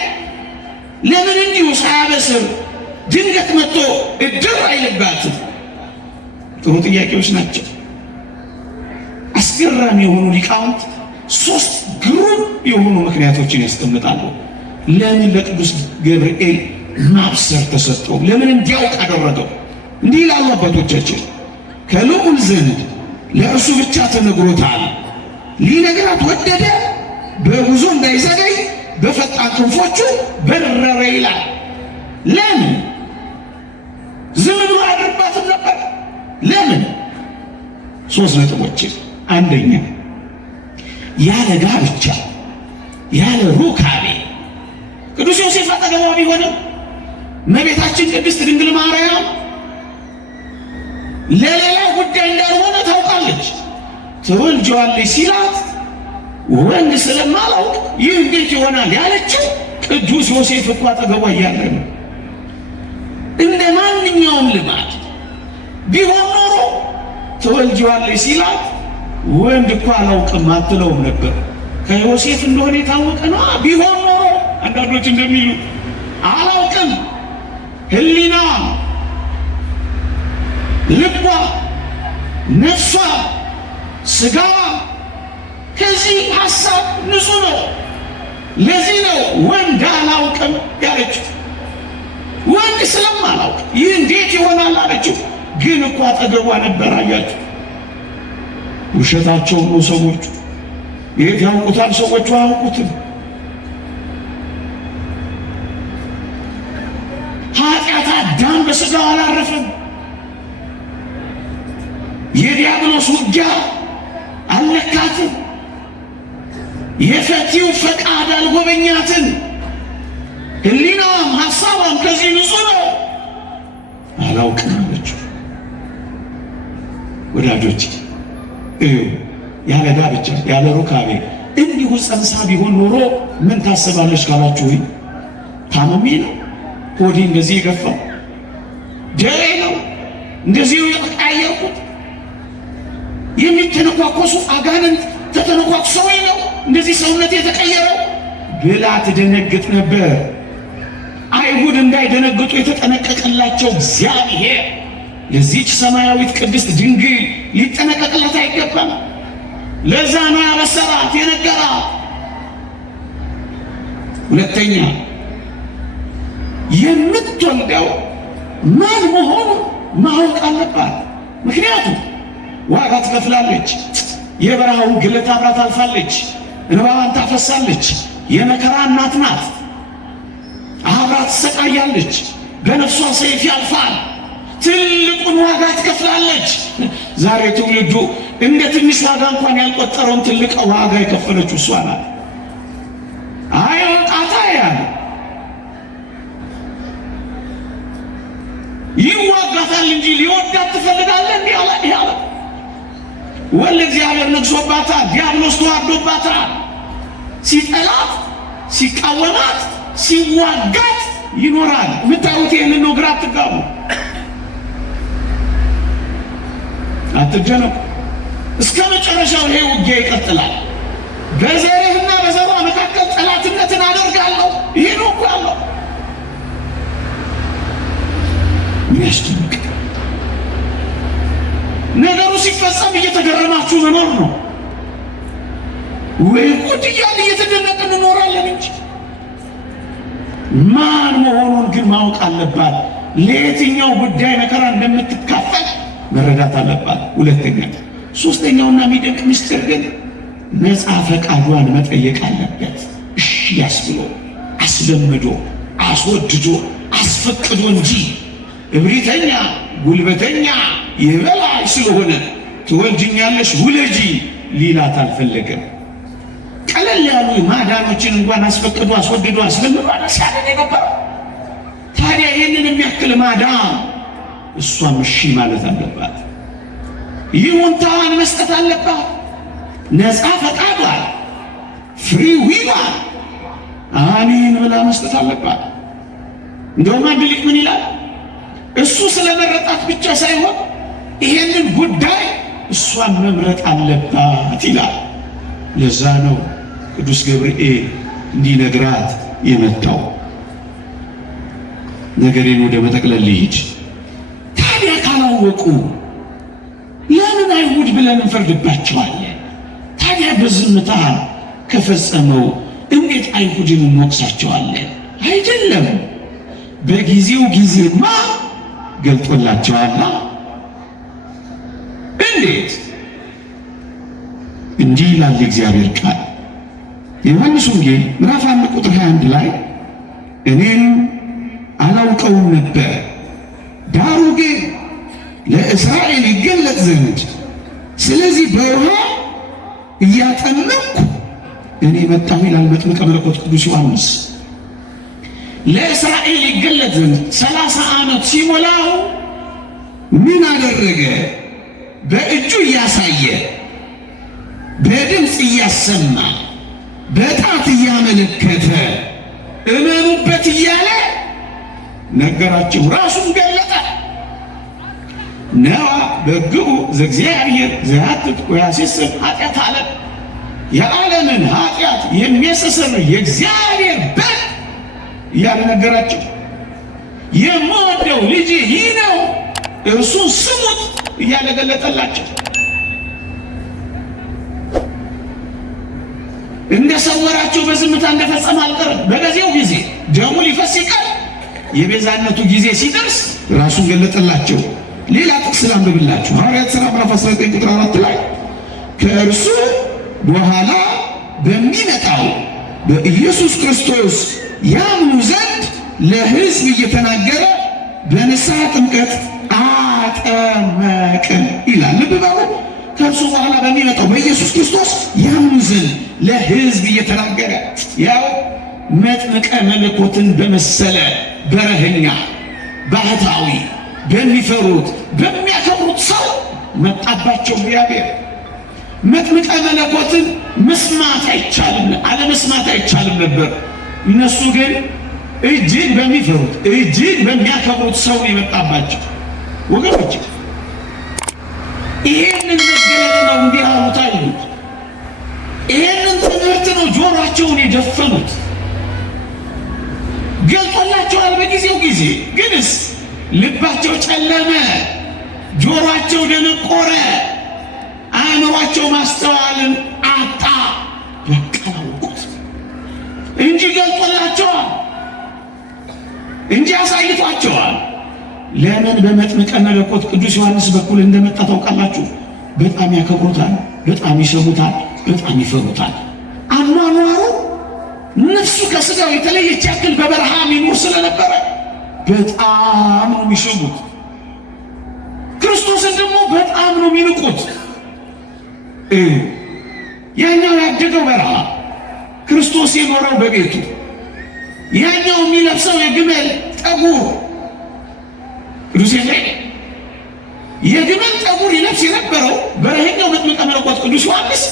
ለምን እንዲሁ ሳያበስር ድንገት መጥቶ እድር አይልባትም? ጥሩ ጥያቄዎች ናቸው። አስገራሚ የሆኑ ሊቃውንት 3 ግሩም የሆኑ ምክንያቶችን ያስቀምጣሉ። ለምን ለቅዱስ ገብርኤል ማብሰር ተሰጠው? ለምን እንዲያውቅ አደረገው? እንዲህ ይላሉ አባቶቻችን፣ ከልዑል ዘንድ ለእርሱ ብቻ ተነግሮታል፣ ሊነግራት ወደደ፣ በጉዞ እንዳይዘገይ በፈጣን ክንፎቹ በረረ ይላል። ለምን? ዝም ብሎ አያድርባትም ነበር? ለምን? 3 ነጥቦችን። አንደኛ፣ ያለ ጋብቻ ያለ ሩካቤ ቅዱስ ዮሴፍ አጠገቧ ቢሆንም እመቤታችን ቅድስት ድንግል ማርያም ለሌላ ጉዳይ እንዳልሆነ ታውቃለች። ትወልጂዋለሽ ሲላት ወንድ ስለማላውቅ ይህ እንዴት ይሆናል ያለችው ቅዱስ ዮሴፍ እኮ አጠገቧ እያለ ነው። እንደ ማንኛውም ልማድ ቢሆን ኖሮ ትወልጂዋለሽ ሲላት ወንድ እኮ አላውቅም አትለውም ነበር። ከዮሴፍ እንደሆነ የታወቀ ነው። ቢሆን ኖሮ አንዳንዶች እንደሚሉ አላውቅም፣ ሕሊና ልቧ፣ ነፍሷ፣ ስጋዋ ከዚህ ሐሳብ ንጹህ ነው። ለዚህ ነው ወንድ አላውቅም ያለችው። ወንድ ስለማላውቅ ይህ እንዴት ይሆናል አለችው። ግን እኮ አጠገቧ ነበር። አያችሁ፣ ውሸታቸውን ነው ሰዎቹ። የት ያውቁታል? ሰዎቹ አያውቁትም። ኃጢአት አዳም በሥጋው አላረፈም። የዲያብሎስ ውጊያ አልነካትም። የፈቲው ፈቃድ አልጎበኛትም። ሕሊናዋም ሐሳቧም ከዚህ ንጹህ ነው። አላውቅም አለችው። ወዳጆች ያለ ጋብቻ ያለ ሩካቤ እንዲሁ ጸንሳ ቢሆን ኖሮ ምን ታስባለች ካላችሁ፣ ታመሜ ነው፣ ሆዴ እንደዚህ የገፋው፣ ደዌ ነው እንደዚህ የተቃየርኩት፣ የሚተነኳኮሱ አጋንንት ተተነኳኩሰው ነው እንደዚህ ሰውነት የተቀየረው ብላ ትደነግጥ ነበር። አይሁድ እንዳይደነግጡ የተጠነቀቀላቸው እግዚአብሔር ለዚች ሰማያዊት ቅድስት ድንግል ሊጠነቀቅላት አይገባም። ለዛ ነው ያበሰራት የነገራት። ሁለተኛ የምትወልደው ማን መሆኑ ማወቅ አለባት። ምክንያቱም ዋጋ ትከፍላለች። የበረሃውን ግለት አብራ ታልፋለች። እንባዋን ታፈሳለች። የመከራ እናት ናት። አብራ ትሰቃያለች። በነፍሷ ሰይፍ ያልፋል። ትልቁን ዋጋ ትከፍላለች። ዛሬ ትውልዱ እንደ ትንሽ ዋጋ እንኳን ያልቆጠረውን ትልቅ ዋጋ የከፈለችው እሷ ናት። አይወጣታ ያለ ይዋጋታል እንጂ ሊወዳት ትፈልጋለህ እንዲህ አለ ያለ ወለ እግዚአብሔር ነግሶባታል። ዲያብሎስ ተዋርዶባታል። ሲጠላት፣ ሲቃወማት፣ ሲዋጋት ይኖራል። የምታዩት ይህንን ነው። ግራ አትጋቡ፣ አትደነቁ። እስከ መጨረሻው ይሄ ውጊያ ይቀጥላል። በዘርህና በዘሯ መካከል ጠላትነትን አደርጋለሁ። ይሄ ነው እኮ ያለው። የሚያስደንቅ ነገሩ ሲፈጸም እየተገረማችሁ መኖር ነው ወይ? ጉድ እያለ እየተደነቅን እንኖራለን እንጂ ማን መሆኑን ግን ማወቅ አለባት። ለየትኛው ጉዳይ መከራ እንደምትካፈል መረዳት አለባት። ሁለተኛ ሶስተኛውና የሚደንቅ ምስጢር ግን ነፃ ፈቃዷን መጠየቅ አለበት። እሺ ያስብሎ አስለምዶ አስወድዶ አስፈቅዶ እንጂ እብሪተኛ ጉልበተኛ የበላይ ስለሆነ ትወልጅኛለሽ ውለጂ ሊላት አልፈለገም። ቀለል ያሉ ማዳኖችን እንኳን አስፈቅዶ አስወድዶ አስለምዶ አነሳለን የነበረው። ታዲያ ይህንን የሚያክል ማዳን እሷም እሺ ማለት አለባት። ይሁንታዋን መስጠት አለባት። ነፃ ፈቃዷን ፍሪ ዊሏን አሜን ብላ መስጠት አለባት። እንደውም አንድ ሊቅ ምን ይላል? እሱ ስለመረጣት ብቻ ሳይሆን ይሄንን ጉዳይ እሷን መምረጥ አለባት ይላል። ለዛ ነው ቅዱስ ገብርኤል እንዲነግራት የመጣው። ነገሬን ወደ መጠቅለል ልሂድ። ታዲያ ካላወቁ ለምን አይሁድ ብለን እንፈርድባቸዋለን? ታዲያ በዝምታ ከፈጸመው እንዴት አይሁድን እንወቅሳቸዋለን? አይደለም፣ በጊዜው ጊዜማ ገልጦላቸዋል። እንዴት? እንዲህ ይላል የእግዚአብሔር ቃል የዮሐንስ ወንጌል ምዕራፍ 1 ቁጥር 21 ላይ እኔም አላውቀውም ነበር፣ ዳሩ ግን ለእስራኤል ይገለጥ ዘንድ ስለዚህ በውሃ እያጠመቅኩ እኔ መጣሁ ይላል መጥምቀ መለኮት ቅዱስ ዮሐንስ። ለእስራኤል ይገለጥ ዘንድ 30 ዓመት ሲሞላው ምን አደረገ? በእጁ እያሳየ በድምፅ እያሰማ በጣት እያመለከተ እመኑበት እያለ ነገራቸው። ራሱን ገለጠ። ነዋ በግኡ ዘእግዚአብሔር ዘያትት ወያሴስር ኃጢአት ዓለም፣ የዓለምን ኃጢአት የሚያስተሰርይ የእግዚአብሔር በግ እያለ ነገራቸው። የምወደው ልጄ ይህ ነው እርሱን ስሙት እያለ ገለጠላቸው። እንደሰወራቸው በዝምታ እንደፈጸመ አልቀረም። በጊዜው ጊዜ ደሙ ሊፈስ ሲቀር የቤዛነቱ ጊዜ ሲደርስ ራሱን ገለጠላቸው። ሌላ ጥቅስ ላንብብላችሁ። ሐዋርያት ሥራ ምዕራፍ 19 ቁጥር 4 ላይ ከእርሱ በኋላ በሚመጣው በኢየሱስ ክርስቶስ ያምኑ ዘንድ ለሕዝብ እየተናገረ በንስሐ ጥምቀት አጠመቀ ይላል። ልብ በሉ። ከእርሱ በኋላ በሚመጣው በኢየሱስ ክርስቶስ ያምኑ ዘንድ ለሕዝብ እየተናገረ ያው መጥምቀ መለኮትን በመሰለ በረኸኛ ባህታዊ በሚፈሩት በሚያከብሩት ሰው መጣባቸው እግዚአብሔር። መጥምቀ መለኮትን መስማት አይቻልም፣ አለመስማት አይቻልም ነበር። እነሱ ግን እጅግ በሚፈሩት እጅግ በሚያከብሩት ሰው የመጣባቸው ወገኖች። ይሄንን መገለጥ ነው እንዲህ አሉት አይሉት። ይሄንን ትምህርት ነው ጆሯቸውን የደፈኑት። ገልጦላቸዋል በጊዜው ጊዜ፣ ግንስ ልባቸው ጨለመ፣ ጆሯቸው ደነቆረ፣ አእምሯቸው ማስተዋልን አጣ። ያቀላውቁት እንጂ ገልጦላቸዋል እንጂ አሳይቷቸዋል። ለምን በመጥምቀ መለኮት ቅዱስ ዮሐንስ በኩል እንደመጣ ታውቃላችሁ? በጣም ያከብሩታል፣ በጣም ይሰሙታል፣ በጣም ይፈሩታል። አኗኗሩ ነፍሱ ከስጋው የተለየች ያክል በበረሃ የሚኖር ስለነበረ በጣም ነው የሚሰሙት። ክርስቶስን ደግሞ በጣም ነው የሚንቁት። ያኛው ያደገው በረሃ፣ ክርስቶስ የኖረው በቤቱ። ያኛው የሚለብሰው የግመል ጠጉር፣ ቅዱስ ኤፍሬም የግመል ጠጉር ይለብስ የነበረው በረኸኛው መጥምቀ መለኮት ቅዱስ ዮሐንስ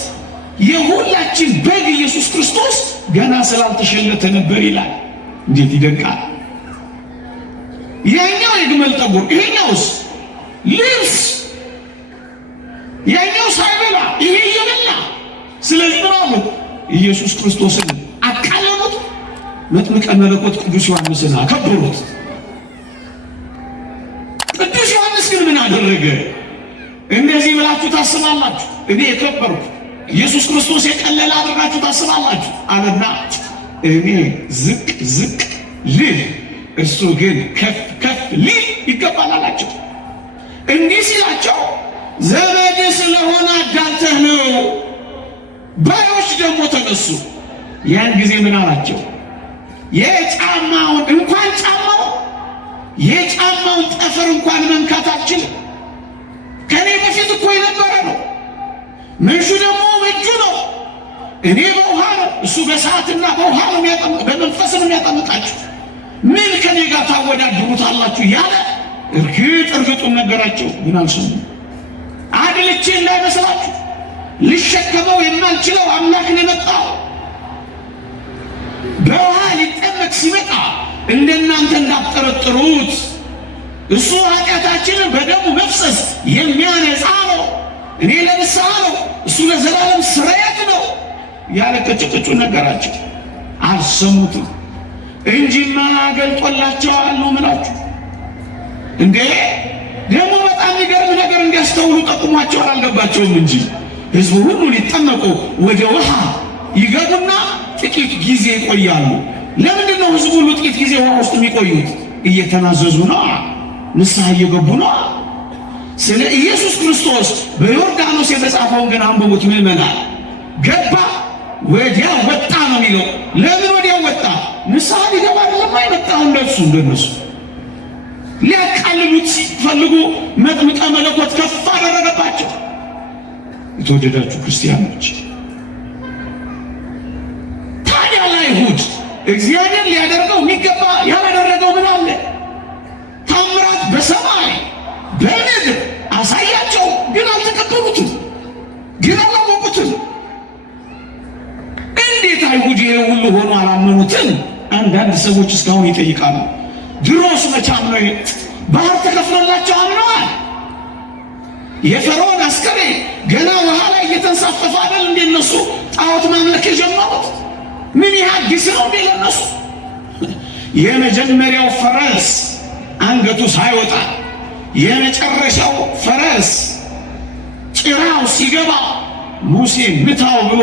የሁላችን በግ ኢየሱስ ክርስቶስ ገና ስላልተሸለተ ነበር ይላል። እንዴት ይደንቃል! ያኛው የግመል ጠጉር፣ ይሄኛውስ ልብስ። ያኛው ሳይበላ ይሄ እየበላ። ስለዚህ ምናሉ ኢየሱስ ክርስቶስን አቃለሉት፣ መጥምቀ መለኮት ቅዱስ ዮሐንስን አከበሩት። ቅዱስ ዮሐንስ ግን ምን አደረገ? እንደዚህ ብላችሁ ታስባላችሁ? እኔ የከበርኩ ኢየሱስ ክርስቶስ የቀለለ አድርጋችሁ ታስባላችሁ አለና እኔ ዝቅ ዝቅ ልል እርሱ ግን ከፍ ከፍ ሊል ይገባል አላቸው። እንዲህ ሲላቸው ዘመድ ስለሆነ አዳልተህ ነው ባዮች ደግሞ ተነሱ። ያን ጊዜ ምን አላቸው? የጫማውን እንኳን ጫማው የጫማውን ጠፍር እንኳን መንካት አልችልም። ከኔ በፊት እኮ የነበረ ነው። ምንሹ ደግሞ በእጁ ነው። እኔ በውሃ ነው፣ እሱ በእሳትና በውሃ ነው በመንፈስ ነው የሚያጠምቃችሁ። ምን ከኔ ጋር ታወዳድሩታላችሁ? ያለ እርግጡን ነገራቸው። ግን አልሰሙም። አድልቼ እንዳይመስላችሁ ልሸከመው የማልችለው አምላክ ነው የመጣው። በውሃ ሊጠመቅ ሲመጣ እንደናንተ እንዳትጠረጥሩት። እሱ ኃጢአታችንን በደሙ መፍሰስ የሚያነጻ ነው። እኔ ለንስሐ ነው፣ እሱ ለዘላለም ስርየት ነው ያለ ቅጭቅጩን ነገራቸው። አልሰሙትም እንጂማ ገልጦላቸዋል ነው የምላችሁ። እንዴ ደግሞ በጣም የሚገርም ነገር እንዲያስተውሉ ጠቁሟቸዋል። አልገባቸውም እንጂ ሕዝቡ ሁሉ ሊጠመቁ ወደ ውሃ ይገቡና ጥቂት ጊዜ ይቆያሉ። ለምንድን ነው ሕዝቡ ሁሉ ጥቂት ጊዜ ውሃ ውስጥ የሚቆዩት? እየተናዘዙ ነው፣ ንስሐ እየገቡ ነው። ስለ ኢየሱስ ክርስቶስ በዮርዳኖስ የተጻፈውን ግን አንብቡት ምዕመናን። ገባ ወዲያው ወጣ ነው የሚለው። ለምን ወዲያው ወጣ? ንስሐ ሊገባ አይደለም አይመጣው። እንደነሱ ሊያቃልሉት ሲፈልጉ መጥምቀ መለኮት ከፍ አደረገባቸው። የተወደዳችሁ ክርስቲያኖች፣ ታዲያ ለአይሁድ እግዚአብሔር ሊያደርገው የሚገባ ያላደረገው ምን አለ? ታምራት በሰማይ በምድር አሳያቸው፣ ግን አልተቀበሉትም፣ ግን አላወቁትም። እንዴት አይሁድ ይሄ ሁሉ ሆኖ አላመኑትም? አንዳንድ ሰዎች እስካሁን ይጠይቃሉ። ድሮስ መቻም ነው ባህር ተከፍሎላቸው አምነዋል። የፈርዖን አስከሬን ገና ውሃ ላይ እየተንሳፈፈ አይደል እንደ እነሱ ጣዖት ማምለክ የጀመሩት? ምን ያህል ጊዜ ነው እንደ ለነሱ? የመጀመሪያው ፈረስ አንገቱ ሳይወጣ የመጨረሻው ፈረስ ጭራው ሲገባ ሙሴ ምታው ብሎ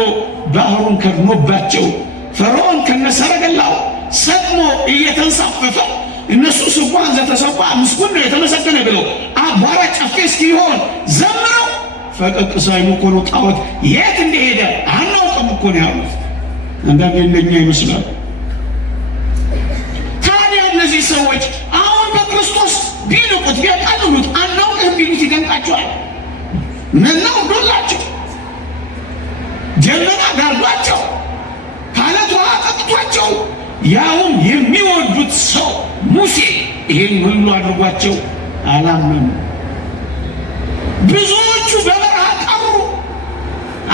ባህሩን ከድኖባቸው ፈርዖን ከነሰረገላው ሰጥሞ እየተንሳፈፈ እነሱ ስጓን ዘተሰዋ ምስጉን ነው የተመሰገነ ብለው አቧራ ጨፌ እስኪሆን ዘምረው ፈቀቅ ሳይሉ እኮ ነው ጣዖት የት እንደሄደ አናውቅም እኮ ነው ያሉት። አንዳንዴ እንደኛ ይመስላል። ታዲያ እነዚህ ሰዎች አሁን በክርስቶስ ቢልቁት ቢያቃልሉት አናውቅም ቢሉት ይደንቃቸዋል። መናው ዶላቸው ጀለና ጋርዷቸው ካለት ውሃ ጠጥቷቸው ያውም የሚወዱት ሰው ሙሴ ይህን ሁሉ አድርጓቸው አላመኑ። ብዙዎቹ በበረሃ ቀሩ፣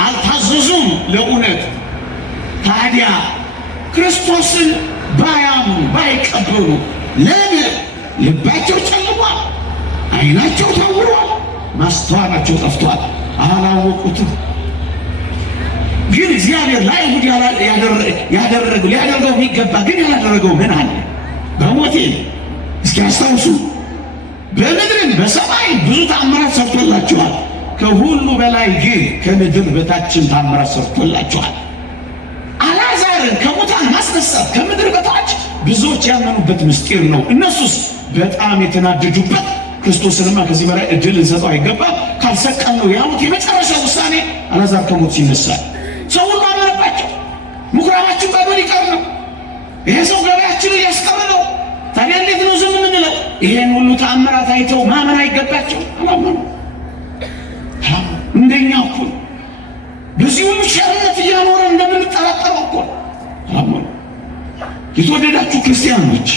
አልታዘዙም ለእውነት። ታዲያ ክርስቶስን ባያምኑ ባይቀበሉ ለምን? ልባቸው ጨልሟል፣ ዓይናቸው ታውሯል፣ ማስተዋላቸው ጠፍቷል፣ አላወቁትም። ግን እግዚአብሔር ለአይሁድ ሊያደርገው የሚገባ ግን ያላደረገው ምን አለ? በሞቴ እስኪ አስታውሱ። በምድርም በሰማይ ብዙ ታምራት ሰርቶላችኋል። ከሁሉ በላይ ግን ከምድር በታችን ታምራት ሰርቶላችኋል። አልዓዛርን ከሙታን ማስነሳት ከምድር በታች ብዙዎች ያመኑበት ምስጢር ነው። እነሱስ በጣም የተናደዱበት ክርስቶስንማ ከዚህ በላይ እድል እንሰጠው አይገባም፣ ካልሰቀል ነው ያሉት የመጨረሻ ውሳኔ አልዓዛር ከሞት ሲነሳ ሰው ሁሉ አመነባቸው። ምኩራባችን ባዶ ሊቀር ነው፣ ይሄ ሰው ገበያችንን ሊያስቀር ነው። ታዲያ እንዴት ነው ዝም የምንለው? ይሄን ሁሉ ተአምራት አይተው ማመን አይገባቸው? አላመኑ። እንደኛ እኮ በዚህ ሁሉ ሸርነት እያኖረ እንደምንጠራጠረው እኮ አላመኑ። የተወደዳችሁ ክርስቲያኖች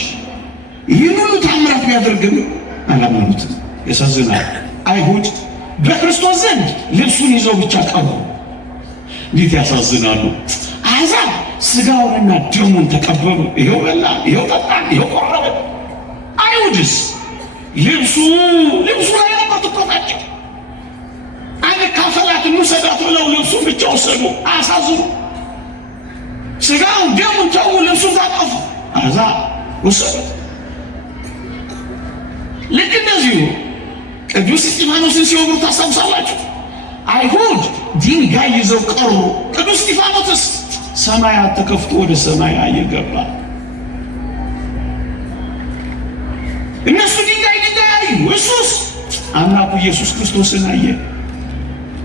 ይህን ሁሉ ተአምራት ቢያደርግም አላመኑትም። ያሳዝናል። አይሁድ በክርስቶስ ዘንድ ልብሱን ይዘው ብቻ ቀሩ። እንዴት ያሳዝናሉ! አሕዛብ ስጋውንና ደሙን ተቀበሉ። ይኸው በላ፣ ይኸው ጠጣ፣ ይኸው ቆረበ። አይሁድስ ልብሱ ላይ ነበር ትኩረታቸው። አንካፈላት እንውሰዳት ብለው ልብሱን ብቻ ወሰዱ። አያሳዝኑ? ስጋውን ደሙን ተዉ፣ ልብሱን ታቀፉ። አሕዛብ ወሰዱት። ልክ እንደዚሁ ቅዱስ እስጢፋኖስን ሲወግሩ ታስታውሳላችሁ። አይሁድ ድንጋይ ይዘው ቀሩ። ቅዱስ እስጢፋኖስስ ሰማያት ተከፍቶ ወደ ሰማይ እየገባ፣ እነሱ ድንጋይ አዩ፣ እሱስ አምላኩ ኢየሱስ ክርስቶስን አየ።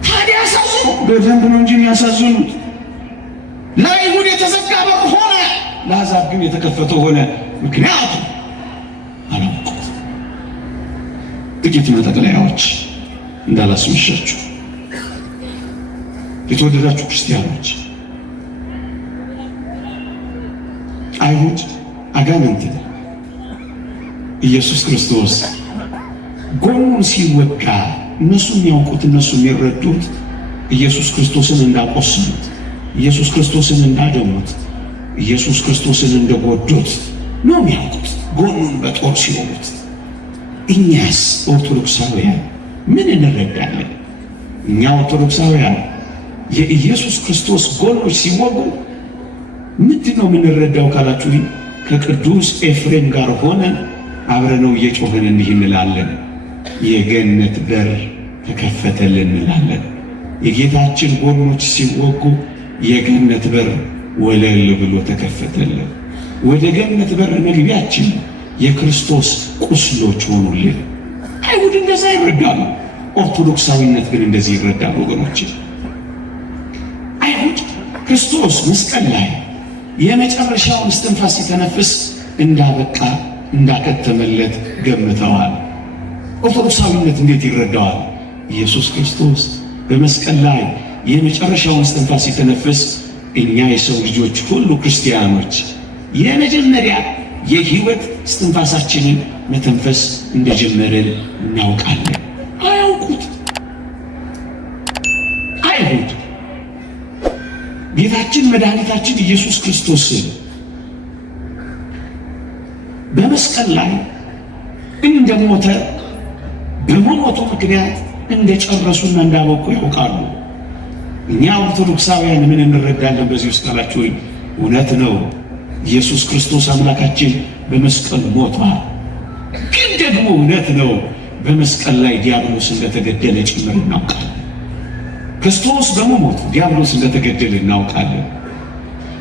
ታዲያ ያሳዝኑ? በደንብ ነው እንጂ የሚያሳዝኑት። ለአይሁድ የተዘጋ በር ሆነ፣ ለአሕዛብ ግን የተከፈተ ሆነ። ምክንያቱም አላወቁት። ጥቂት መጠቅለያዎች እንዳላስመሻችሁ የተወደዳችሁ ክርስቲያኖች፣ አይሁድ አጋንንት ኢየሱስ ክርስቶስ ጎኑን ሲወጋ እነሱ የሚያውቁት እነሱ የሚረዱት ኢየሱስ ክርስቶስን እንዳቆሰሉት፣ ኢየሱስ ክርስቶስን እንዳደሙት፣ ኢየሱስ ክርስቶስን እንደጎዱት ነው የሚያውቁት፣ ጎኑን በጦር ሲወጉት። እኛስ ኦርቶዶክሳውያን ምን እንረዳለን? እኛ ኦርቶዶክሳውያን የኢየሱስ ክርስቶስ ጎኖች ሲወጉ ምንድን ነው የምንረዳው ካላችሁ፣ ከቅዱስ ኤፍሬም ጋር ሆነን አብረነው እየጮህን እንዲህ እንላለን፣ የገነት በር ተከፈተልን እንላለን። የጌታችን ጎኖች ሲወጉ የገነት በር ወለል ብሎ ተከፈተልን። ወደ ገነት በር መግቢያችን የክርስቶስ ቁስሎች ሆኑልን። አይሁድ እንደዛ ይረዳሉ። ኦርቶዶክሳዊነት ግን እንደዚህ ይረዳሉ ወገኖች። አይሁድ ክርስቶስ መስቀል ላይ የመጨረሻውን እስትንፋስ ሲተነፍስ እንዳበቃ እንዳከተመለት ገምተዋል። ኦርቶዶክሳዊነት እንዴት ይረዳዋል? ኢየሱስ ክርስቶስ በመስቀል ላይ የመጨረሻውን እስትንፋስ ሲተነፍስ እኛ የሰው ልጆች ሁሉ ክርስቲያኖች የመጀመሪያ የህይወት እስትንፋሳችንን መተንፈስ እንደጀመረን እናውቃለን። አያውቁት። አይሁድ ጌታችን መድኃኒታችን ኢየሱስ ክርስቶስ በመስቀል ላይ እንደሞተ በመሞቱ ምክንያት እንደጨረሱና እንዳበቁ ያውቃሉ። እኛ ኦርቶዶክሳውያን ምን እንረዳለን በዚህ ውስጥ ካላችሁ፣ እውነት ነው ኢየሱስ ክርስቶስ አምላካችን በመስቀል ሞቷል። ግን ደግሞ እውነት ነው በመስቀል ላይ ዲያብሎስ እንደተገደለ ጭምር እናውቃለን። ክርስቶስ በመሞቱ ዲያብሎስ እንደተገደለ እናውቃለን።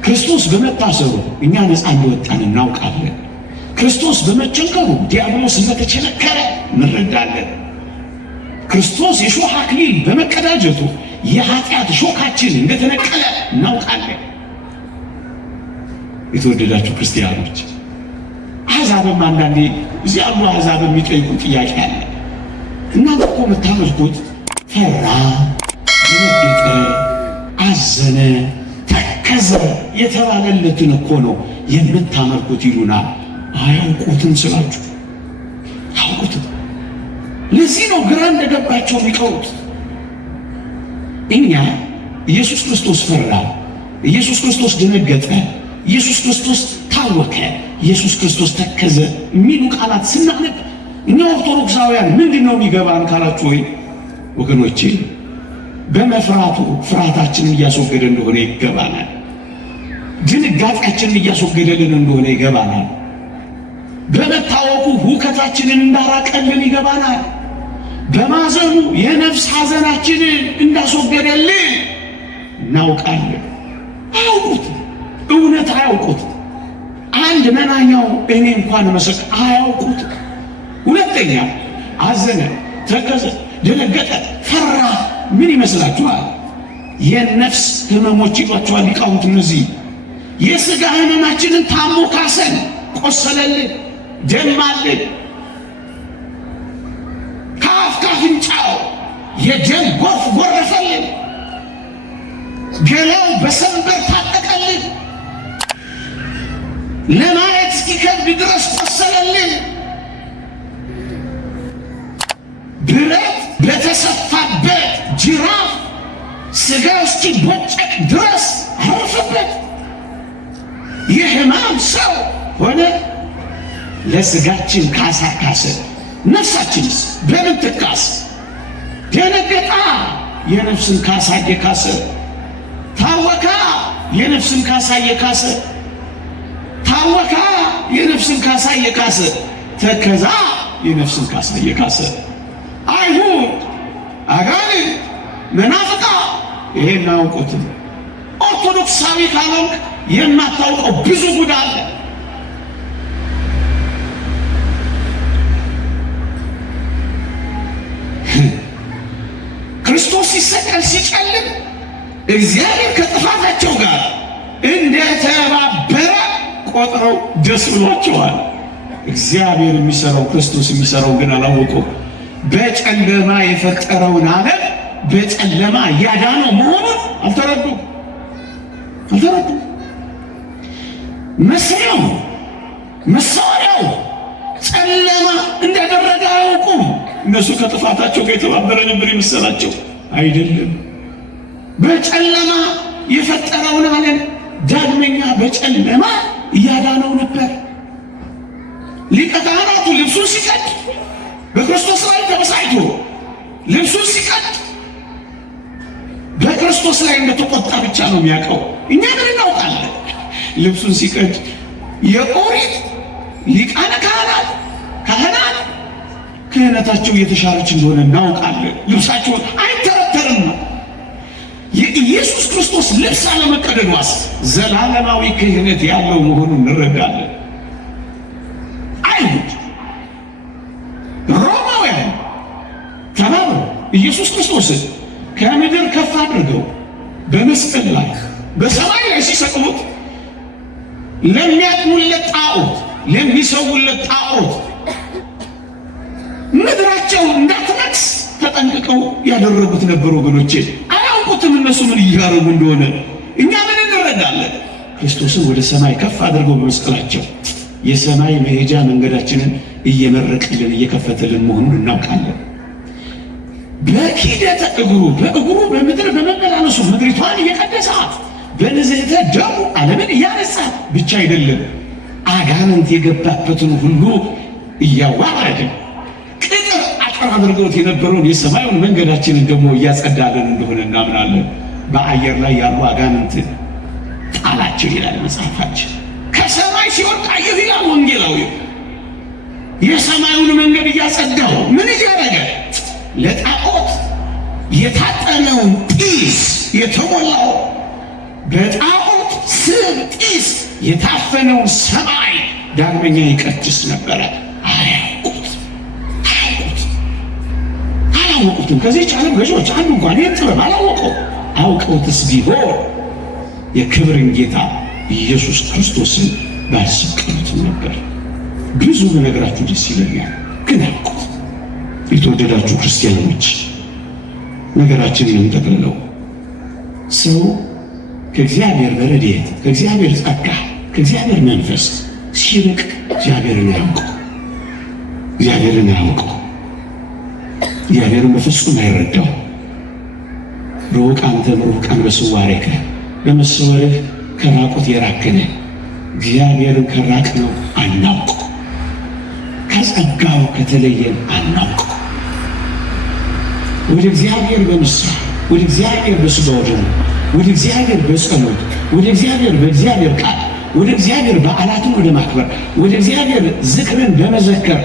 ክርስቶስ በመታሰሩ እኛ ነፃ እንደወጣን እናውቃለን። ክርስቶስ በመቸንከሩ ዲያብሎስ እንደተቸነከረ እንረዳለን። ክርስቶስ የሾህ አክሊል በመቀዳጀቱ የኃጢአት ሾካችን እንደተነቀለ እናውቃለን። የተወደዳችሁ ክርስቲያኖች፣ አሕዛብም አንዳንዴ እዚህ ያሉ አሕዛብ የሚጠይቁ ጥያቄ አለ። እናንተ እኮ የምታመልኩት ፈራ፣ ደነገጠ፣ አዘነ፣ ተከዘ የተባለለትን እኮ ነው የምታመልኩት ይሉናል። አያውቁትም ስላችሁ አያውቁትም። ለዚህ ነው ግራ እንደገባቸው የሚቀሩት። እኛ ኢየሱስ ክርስቶስ ፈራ፣ ኢየሱስ ክርስቶስ ደነገጠ፣ ኢየሱስ ክርስቶስ ታወከ፣ ኢየሱስ ክርስቶስ ተከዘ የሚሉ ቃላት ስናነብ እኛ ኦርቶዶክሳውያን ምንድን ነው የሚገባን ካላችሁ፣ ወይ ወገኖቼ በመፍራቱ ፍርሃታችንን እያስወገደ እንደሆነ ይገባናል። ድንጋጤያችንን እያስወገደልን እንደሆነ ይገባናል። በመታወቁ ሁከታችንን እንዳራቀልን ይገባናል። በማዘኑ የነፍስ ሐዘናችንን እንዳስወገደልን እናውቃለን። አያውቁት፣ እውነት አያውቁት። አንድ መናኛው እኔ እንኳን መሰክ አያውቁት። ሁለተኛ አዘነ፣ ተከዘ፣ ደነገጠ፣ ፈራ ምን ይመስላችኋል? የነፍስ ህመሞች ይሏቸዋል ሊቃውንት። እነዚህ የሥጋ ህመማችንን ታሞ ካሰን፣ ቆሰለልን፣ ደማልን፣ ከአፍ ካፍንጫው የደም ጎርፍ ጎረፈልን፣ ገላው በሰንበር ታጠቀልን፣ ለማየት እስኪከብድ ድረስ ቆሰለልን፣ ብረት በተሰፋበት ጅራፍ ሥጋው እስኪቦጨቅ ድረስ አረፈበት። የሕማም ሰው ሆነ። ለሥጋችን ካሳ ካሰ። ነፍሳችንስ በምን ትካስ? ደነገጣ፣ የነፍስን ካሳ እየካሰ ታወካ፣ የነፍስን ካሳ እየካሰ ታወካ፣ የነፍስን ካሳ እየካሰ ተከዛ፣ የነፍስን ካሳ እየካሰ አይሁድ፣ አጋንንት፣ መናፍቃ ይሄን አያውቁትም። ኦርቶዶክሳዊ ካልሆንክ የማታውቀው ብዙ ጉድ አለ። ክርስቶስ ሲሰቀል ሲጨልም እግዚአብሔር ከጥፋታቸው ጋር እንደተባበረ ቆጥረው ደስ ብሏቸዋል። እግዚአብሔር የሚሰራው ክርስቶስ የሚሰራው ግን አላወቁም። በጨለማ የፈጠረውን ዓለም በጨለማ ያዳነው መሆኑን አልተረዱም። መስሪያው መሳሪያው ጨለማ እንዳደረገ አያውቁም። እነሱ ከጥፋታቸው ጋር የተባበረ ነበር የመሰላቸው። አይደለም። በጨለማ የፈጠረውን ዓለም ዳግመኛ በጨለማ እያዳነው ነበር። ሊቀ ካህናቱ ልብሱን ሲቀድ በክርስቶስ ላይ ተበሳጭቶ ልብሱን ሲቀድ በክርስቶስ ላይ እንደተቆጣ ብቻ ነው የሚያውቀው። እኛ ምን እናውቃለን? ልብሱን ሲቀድ የኦሪት ሊቃነ ካህናት ክህነታቸው እየተሻረች እንደሆነ እናውቃለን። ልብሳቸውን አይተረተርም። የኢየሱስ ክርስቶስ ልብስ አለመቀደዷስ ዘላለማዊ ክህነት ያለው መሆኑን እንረዳለን። አይሁድ፣ ሮማውያን ተባብረው ኢየሱስ ክርስቶስን ከምድር ከፍ አድርገው በመስቀል ላይ በሰማይ ላይ ሲሰቅሉት ለሚያጥኑለት ጣዖት፣ ለሚሰውለት ጣዖት ምድራቸው እንዳትነክስ ተጠንቅቀው ያደረጉት ነበር። ወገኖቼ አያውቁትም እነሱ ምን እያደረጉ እንደሆነ። እኛ ምን እንረዳለን? ክርስቶስን ወደ ሰማይ ከፍ አድርገው በመስቀላቸው የሰማይ መሄጃ መንገዳችንን እየመረቀልን እየከፈተልን መሆኑን እናውቃለን። በኪደተ በእግሩ በምድር በመመላለሱ ምድሪቷን እየቀደሳት በንጽሕተ ደሙ ዓለምን እያነጻት ብቻ አይደለም አጋንንት የገባበትን ሁሉ እያዋረደ ቅጥር አጥር አድርገውት የነበረውን የሰማዩን መንገዳችንን ደግሞ እያጸዳልን እንደሆነ እናምናለን። በአየር ላይ ያሉ አጋንንት ጣላቸው ይላል መጽሐፋችን። ከሰማይ ሲወጣ ይላል ወንጌላዊ የሰማዩን መንገድ እያጸዳው ምን እያደረገ ለጣዖት የታጠነውን ጢስ የተሞላው በጣዖት ስም ጢስ የታፈነውን ሰማይ ዳግመኛ ይቀድስ ነበረ። አላወቁትም። ከዚህች ዓለም ገዢዎች አንዱ እንኳን ይህን ጥበብ አላወቀው። አውቀውትስ ቢሆን የክብርን ጌታ ኢየሱስ ክርስቶስን ባልሰቀሉትም ነበር። ብዙ በነገራችሁ ደስ ይለኛል፣ ግን አልኩት። የተወደዳችሁ ክርስቲያኖች ነገራችንን እንጠቅልለው። ሰው ከእግዚአብሔር በረድኤት ከእግዚአብሔር ጸጋ ከእግዚአብሔር መንፈስ ሲርቅ እግዚአብሔርን ያውቀው እግዚአብሔርን በፍጹም አይረዳው። ሩቅ አንተም ሩቃን በስዋሬከ በመሰወርህ ከራቁት የራክነ እግዚአብሔርን ከራቅነው አናውቀው፣ ከጸጋው ከተለየን አናውቀው። ወደ እግዚአብሔር በንስሐ ወደ እግዚአብሔር በሥጋው ደሙ ወደ እግዚአብሔር በጸሎት ወደ እግዚአብሔር በእግዚአብሔር ቃል ወደ እግዚአብሔር በዓላትን ወደ ማክበር ወደ እግዚአብሔር ዝክርን በመዘከር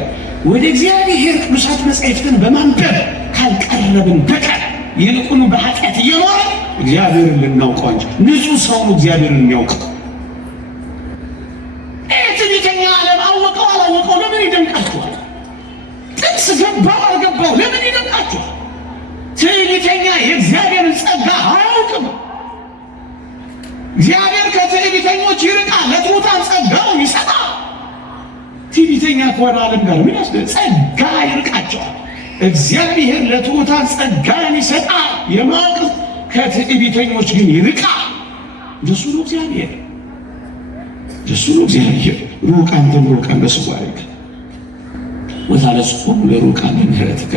ወደ እግዚአብሔር ቅዱሳት መጻሕፍትን በማንበብ ካልቀረብን በቀር ይልቁኑ በኃጢአት እየኖረ እግዚአብሔርን ልናውቀው እንጂ ንጹሕ ሰው ነው እግዚአብሔርን የሚያውቀው። ትዕቢተኛ ዓለም አወቀው አላወቀው ለምን ይደንቃችኋል? ጥቅስ ገባው አልገባው ለምን ይደንቃችኋል? ትዕቢተኛ የእግዚአብሔርን ጸጋ አያውቅም። እግዚአብሔር ከትዕቢተኞች ይርቃል፣ ለትሑታን ጸጋውን ይሰጣል። ትዕቢተኛ ከሆነ ዓለም ጋር ምን ጸጋ ይርቃቸዋል። እግዚአብሔር ለትሑታን ጸጋን ይሰጣል። የማወቅ ከትዕቢተኞች ግን ይርቃል። እንደሱ ነው እግዚአብሔር። ሩቅ አንተም ሩቃን በስዋሬከ ወታለጽቁም ለሩቃን በምህረትከ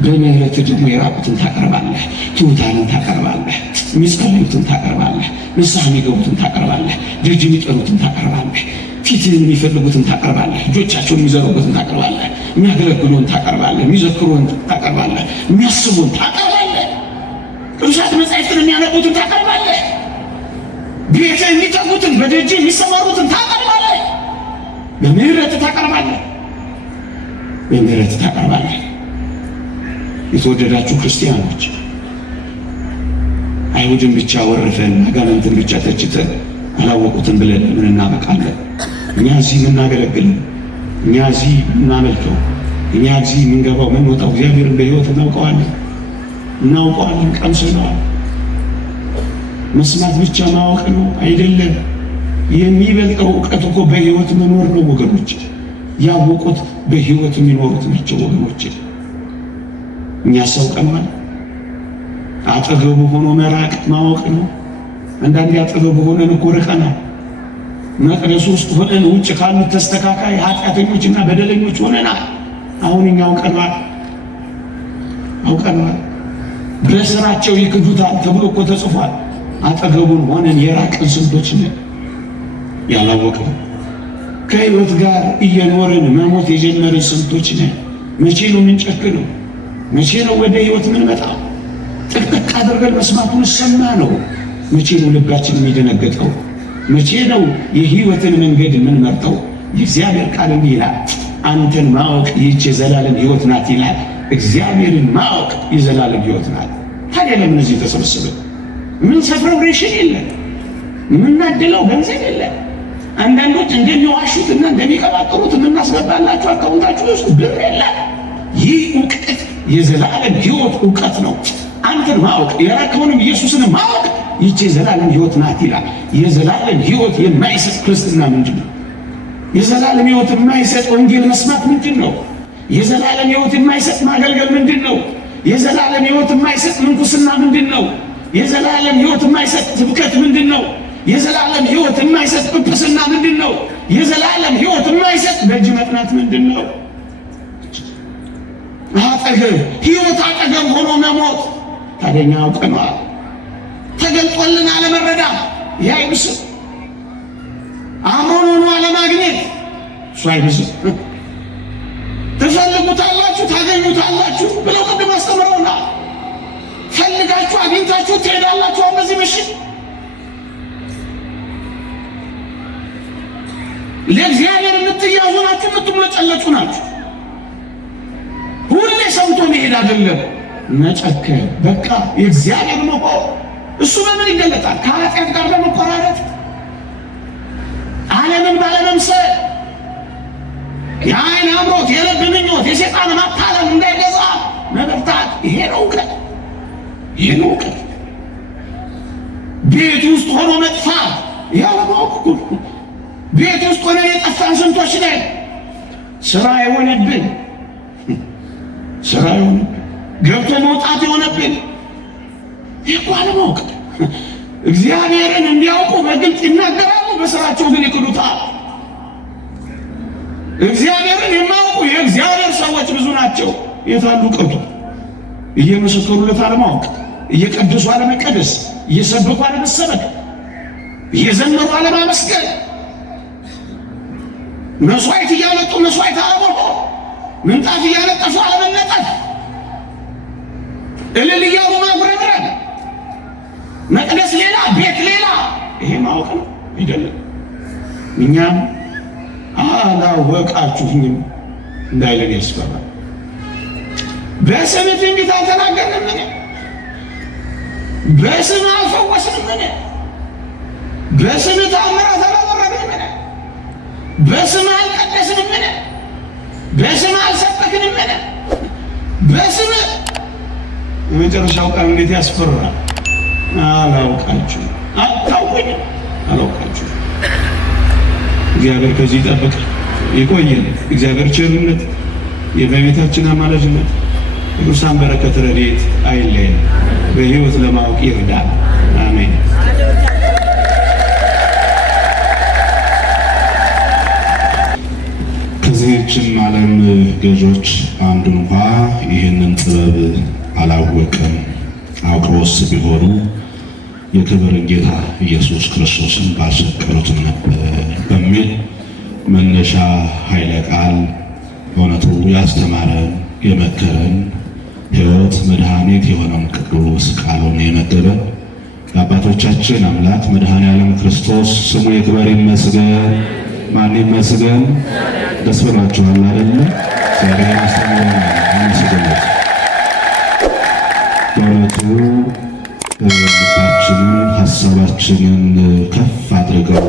በምህረትህ ደግሞ የራቁትን ታቀርባለህ፣ ትሑታንን ታቀርባለህ፣ የሚጸልዩትን ታቀርባለህ፣ ንስሐ የሚገቡትን ታቀርባለህ፣ ደጅ የሚጠኑትን ታቀርባለህ፣ ፊትህን የሚፈልጉትን ታቀርባለህ፣ እጆቻቸውን የሚዘረጉትን ታቀርባለህ፣ የሚያገለግሉን ታቀርባለህ፣ የሚዘክሩን ታቀርባለህ፣ የሚያስቡን ታቀርባለህ፣ ቅዱሳት መጻሕፍትን የሚያነቡትን ታቀርባለህ፣ ቤትህ የሚጠጉትን በደጅ የሚሰማሩትን ታቀርባለህ። በምህረትህ ታቀርባለህ። የተወደዳችሁ ክርስቲያኖች አይሁድን ብቻ ወርፈን አጋንንትን ብቻ ተችተን አላወቁትን ብለን ምን እናበቃለን? እኛ እዚህ የምናገለግለው እኛ እዚህ የምናመልከው እኛ እዚህ የምንገባው የምንወጣው እግዚአብሔርን በሕይወት እናውቀዋለን፣ ቀምሰነዋል። መስማት ብቻ ማወቅ ነው አይደለም። የሚበልጠው እውቀት እኮ በሕይወት መኖር ነው ወገኖች። ያወቁት በሕይወት የሚኖሩት ናቸው ወገኖች። እኛ ሰውቀናል። አጠገቡ ሆኖ መራቅ ማወቅ ነው። አንዳንዴ አጠገቡ ሆነን እኮ ርቀናል። መቅደሱ ውስጥ ሆነን ውጭ ካሉት ተስተካካይ ኃጢአተኞችና በደለኞች ሆነናል። አሁን እኛ አውቀናል። በስራቸው ይክዱታል ተብሎ እኮ ተጽፏል። አጠገቡን ሆነን የራቅን ስንቶች ነን ያላወቅን። ከሕይወት ጋር እየኖርን መሞት የጀመርን ስንቶች ነን። መቼ ነው የምንጨክነው? መቼ ነው ወደ ሕይወት የምንመጣው? ጥቅጥቅ አድርገን መስማቱን ሰማ ነው። መቼ ነው ልባችን የሚደነገጠው? መቼ ነው የሕይወትን መንገድ የምንመርጠው? የእግዚአብሔር ቃል እንዲህ ይላል፣ አንተን ማወቅ ይህች የዘላለም ሕይወት ናት ይላል። እግዚአብሔርን ማወቅ የዘላለም ሕይወት ናት። ታዲያ ለምን እዚህ ተሰበሰብን? ምን ሰፍረው ሬሽን የለን፣ የምናድለው ገንዘብ የለን። አንዳንዶች እንደሚዋሹትና እንደሚቀባጥሩት የምናስገባላችሁ አካውንታችሁ ውስጥ ብር የለን። ይህ እውቀት የዘላለም ሕይወት እውቀት ነው። አንተን ማወቅ የራከውንም ኢየሱስን ማወቅ ይህች የዘላለም ሕይወት ናት ይላል። የዘላለም ሕይወት የማይሰጥ ክርስትና ምንድን ነው? የዘላለም ሕይወት የማይሰጥ ወንጌል መስማት ምንድን ነው? የዘላለም ሕይወት የማይሰጥ ማገልገል ምንድን ነው? የዘላለም ሕይወት የማይሰጥ ምንኩስና ምንድን ነው? የዘላለም ሕይወት የማይሰጥ ትብከት ምንድን ነው? የዘላለም ሕይወት የማይሰጥ ጵጵስና ምንድን ነው? የዘላለም ሕይወት የማይሰጥ ደጅ መጥናት ምንድን ነው? አጠገብ ሕይወት አጠገብ ሆኖ መሞት ታደኛ አውቀነዋል። ተገልጦልን አለመረዳት ይህ አይብስም። አምሮን ሆኖ አለማግኘት እሱ አይብስም። ትፈልጉታላችሁ ታገኙታላችሁ ብለው ቅድም አስተምረውናል። ፈልጋችሁ አግኝታችሁ ትሄዳላችሁ። በዚህ ምሽት ለእግዚአብሔር የምትያዙ ናችሁ፣ የምትመጨለጩ ናችሁ። ሁሌ ሰምቶ መሄድ አይደለም መጨከን። በቃ የእግዚአብሔር መሆን እሱ በምን ይገለጣል? ከኃጢአት ጋር በመቆራረጥ ዓለምን ባለመምሰል የዓይን አምሮት፣ የልብ ምኞት፣ የሰይጣን ማታለል እንዳይገዛ መበርታት። ይሄ ነው እውቀት። ይሄ ነው እውቀት። ቤት ውስጥ ሆኖ መጥፋት ያለማወቅ እኮ ነው። ቤት ውስጥ ሆነን የጠፋን ስንቶች ነን? ስራ የሆነብን ገብቶ መውጣት የሆነብን ይህ እኮ አለማወቅ። እግዚአብሔርን እንዲያውቁ በግልጽ ይናገራሉ፣ በስራቸው ግን ይክዱታል። እግዚአብሔርን የማያውቁ የእግዚአብሔር ሰዎች ብዙ ናቸው። የታሉ እውቀቱ? እየመሰከሩለት አለማወቅ፣ እየቀደሱ አለመቀደስ፣ እየሰበኩ አለመሰበክ፣ እየዘመሩ አለማመስገን፣ መስዋዕት እያመጡ መስዋዕት አለመሆን፣ ምንጣፍ እያነጠፉ አለመነጠፍ፣ እልል እያሉ ማጉረምረም፣ መቅደስ ሌላ ቤት ሌላ። ይሄ ማወቅ ነው አይደለም? እኛም አላወቃችሁኝም እንዳይለን ያስፈራል። በስም ትንቢት አልተናገርንምን? በስም አልፈወስንምን? በስም ተአምራት አላደረግንምን? በስም አልቀደስንምን? በስም አልሰበክንምን? በስም የመጨረሻው ቃል እንዴት ያስፈራል! አላውቃችሁ አታውቁኝም፣ አላውቃችሁ። እግዚአብሔር ከዚህ ይጠብቅ ይቆየን። እግዚአብሔር ቸርነት፣ የእመቤታችን አማላጅነት፣ ቅዱሳን በረከት ረድኤት አይለየን። በሕይወት ለማወቅ ይርዳል። አሜን። ከዚህችም ዓለም ገዦች አንዱ እንኳ ይህንን ጥበብ አላወቀም። አውቀውስ ቢሆኑ የክብርን ጌታ ኢየሱስ ክርስቶስን ባልሰቀሉትም ነበር በሚል መነሻ ኃይለ ቃል በእውነቱ ያስተማረን የመከረን ሕይወት መድኃኒት የሆነውን ቅዱስ ቃሉን የመገበን የአባቶቻችን አምላክ መድኃኔ ዓለም ክርስቶስ ስሙ ይክበር ይመስገን። ማን ይመስገን? ደስ ብሏችኋል አይደለ? እግዚአብሔር ያስተምረን ይመስገን። በእውነቱ ልባችንን ሀሳባችንን ከፍ አድርገው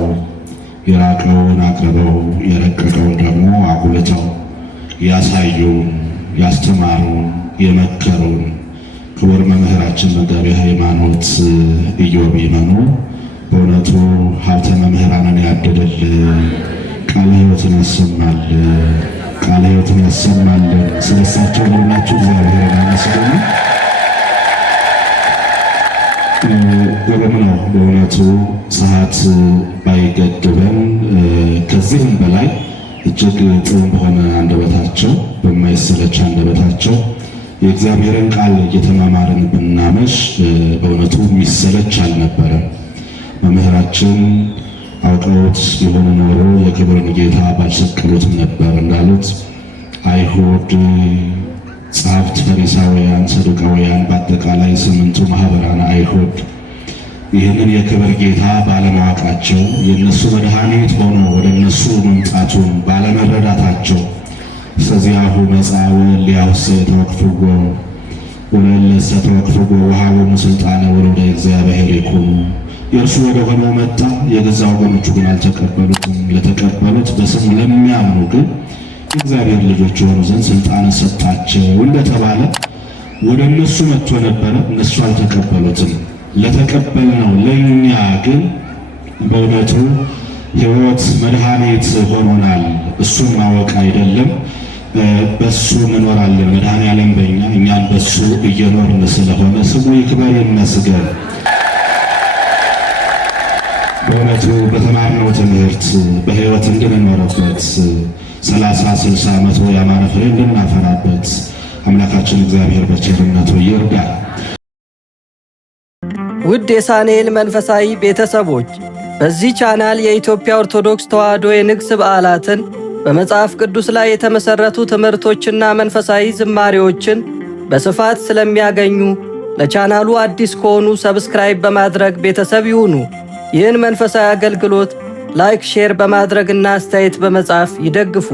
የራቀውን አቅርበው የረቀቀውን ደግሞ አጉልተው ያሳዩን ያስተማሩን የመከሩን ክቡር መምህራችን መጋቤ ሃይማኖት ኢዮብ ይመኑ በእውነቱ ሀብተ መምህራንን ያደለልን፣ ቃለ ሕይወትን ያሰማልን፣ ቃለ ሕይወትን ያሰማልን። ስለሳቸው ሁላችሁ እግዚአብሔርን አመስግኑ። ግሩም ነው በእውነቱ ሰዓት ባይገድበን ከዚህም በላይ እጅግ ጥሩ በሆነ አንደበታቸው በማይሰለች አንደበታቸው የእግዚአብሔርን ቃል እየተማማርን ብናመሽ በእውነቱ የሚሰለች አልነበረም። መምህራችን አውቀውት የሆነ ኖሮ የክብርን ጌታ ባልሰቀሉትም ነበር እንዳሉት አይሁድ፣ ጸሐፍት፣ ፈሪሳውያን፣ ሰዱቃውያን በአጠቃላይ ስምንቱ ማህበራን አይሁድ ይህንን የክብር ጌታ ባለማወቃቸው የእነሱ መድኃኒት ሆኖ ወደ እነሱ መምጣቱን ባለመረዳታቸው ሰዚያሁ መጽአወ ሊያውሰ ተወክፍጎ ወለለሰ ተወክፍጎ ወሀቦሙ ስልጣነ ወለደ እግዚአብሔር ይኩኑ። የእርሱ ወደ ሆነው መጣ፣ የገዛ ወገኖቹ ግን አልተቀበሉትም። ለተቀበሉት በስሙ ለሚያምኑ ግን የእግዚአብሔር ልጆች የሆኑ ዘንድ ስልጣንን ሰጣቸው እንደተባለ ወደ እነሱ መጥቶ ነበረ፣ እነሱ አልተቀበሉትም። ለተቀበልነው ለእኛ ግን በእውነቱ ሕይወት መድኃኒት ሆኖናል። እሱን ማወቅ አይደለም በሱ እንኖራለን። መድኃኔ ዓለም በእኛ እኛም በሱ እየኖርን ስለሆነ ስሙ ይክበር ይመስገን። በእውነቱ በተማርነው ትምህርት በሕይወት እንድንኖርበት 30 60 መቶ ያማረ ፍሬ እንድናፈራበት አምላካችን እግዚአብሔር በቸርነቱ ይርዳል። ውድ የሳንኤል መንፈሳዊ ቤተሰቦች በዚህ ቻናል የኢትዮጵያ ኦርቶዶክስ ተዋሕዶ የንግስ በዓላትን በመጽሐፍ ቅዱስ ላይ የተመሰረቱ ትምህርቶችና መንፈሳዊ ዝማሬዎችን በስፋት ስለሚያገኙ ለቻናሉ አዲስ ከሆኑ ሰብስክራይብ በማድረግ ቤተሰብ ይሁኑ። ይህን መንፈሳዊ አገልግሎት ላይክ፣ ሼር በማድረግና አስተያየት በመጻፍ ይደግፉ።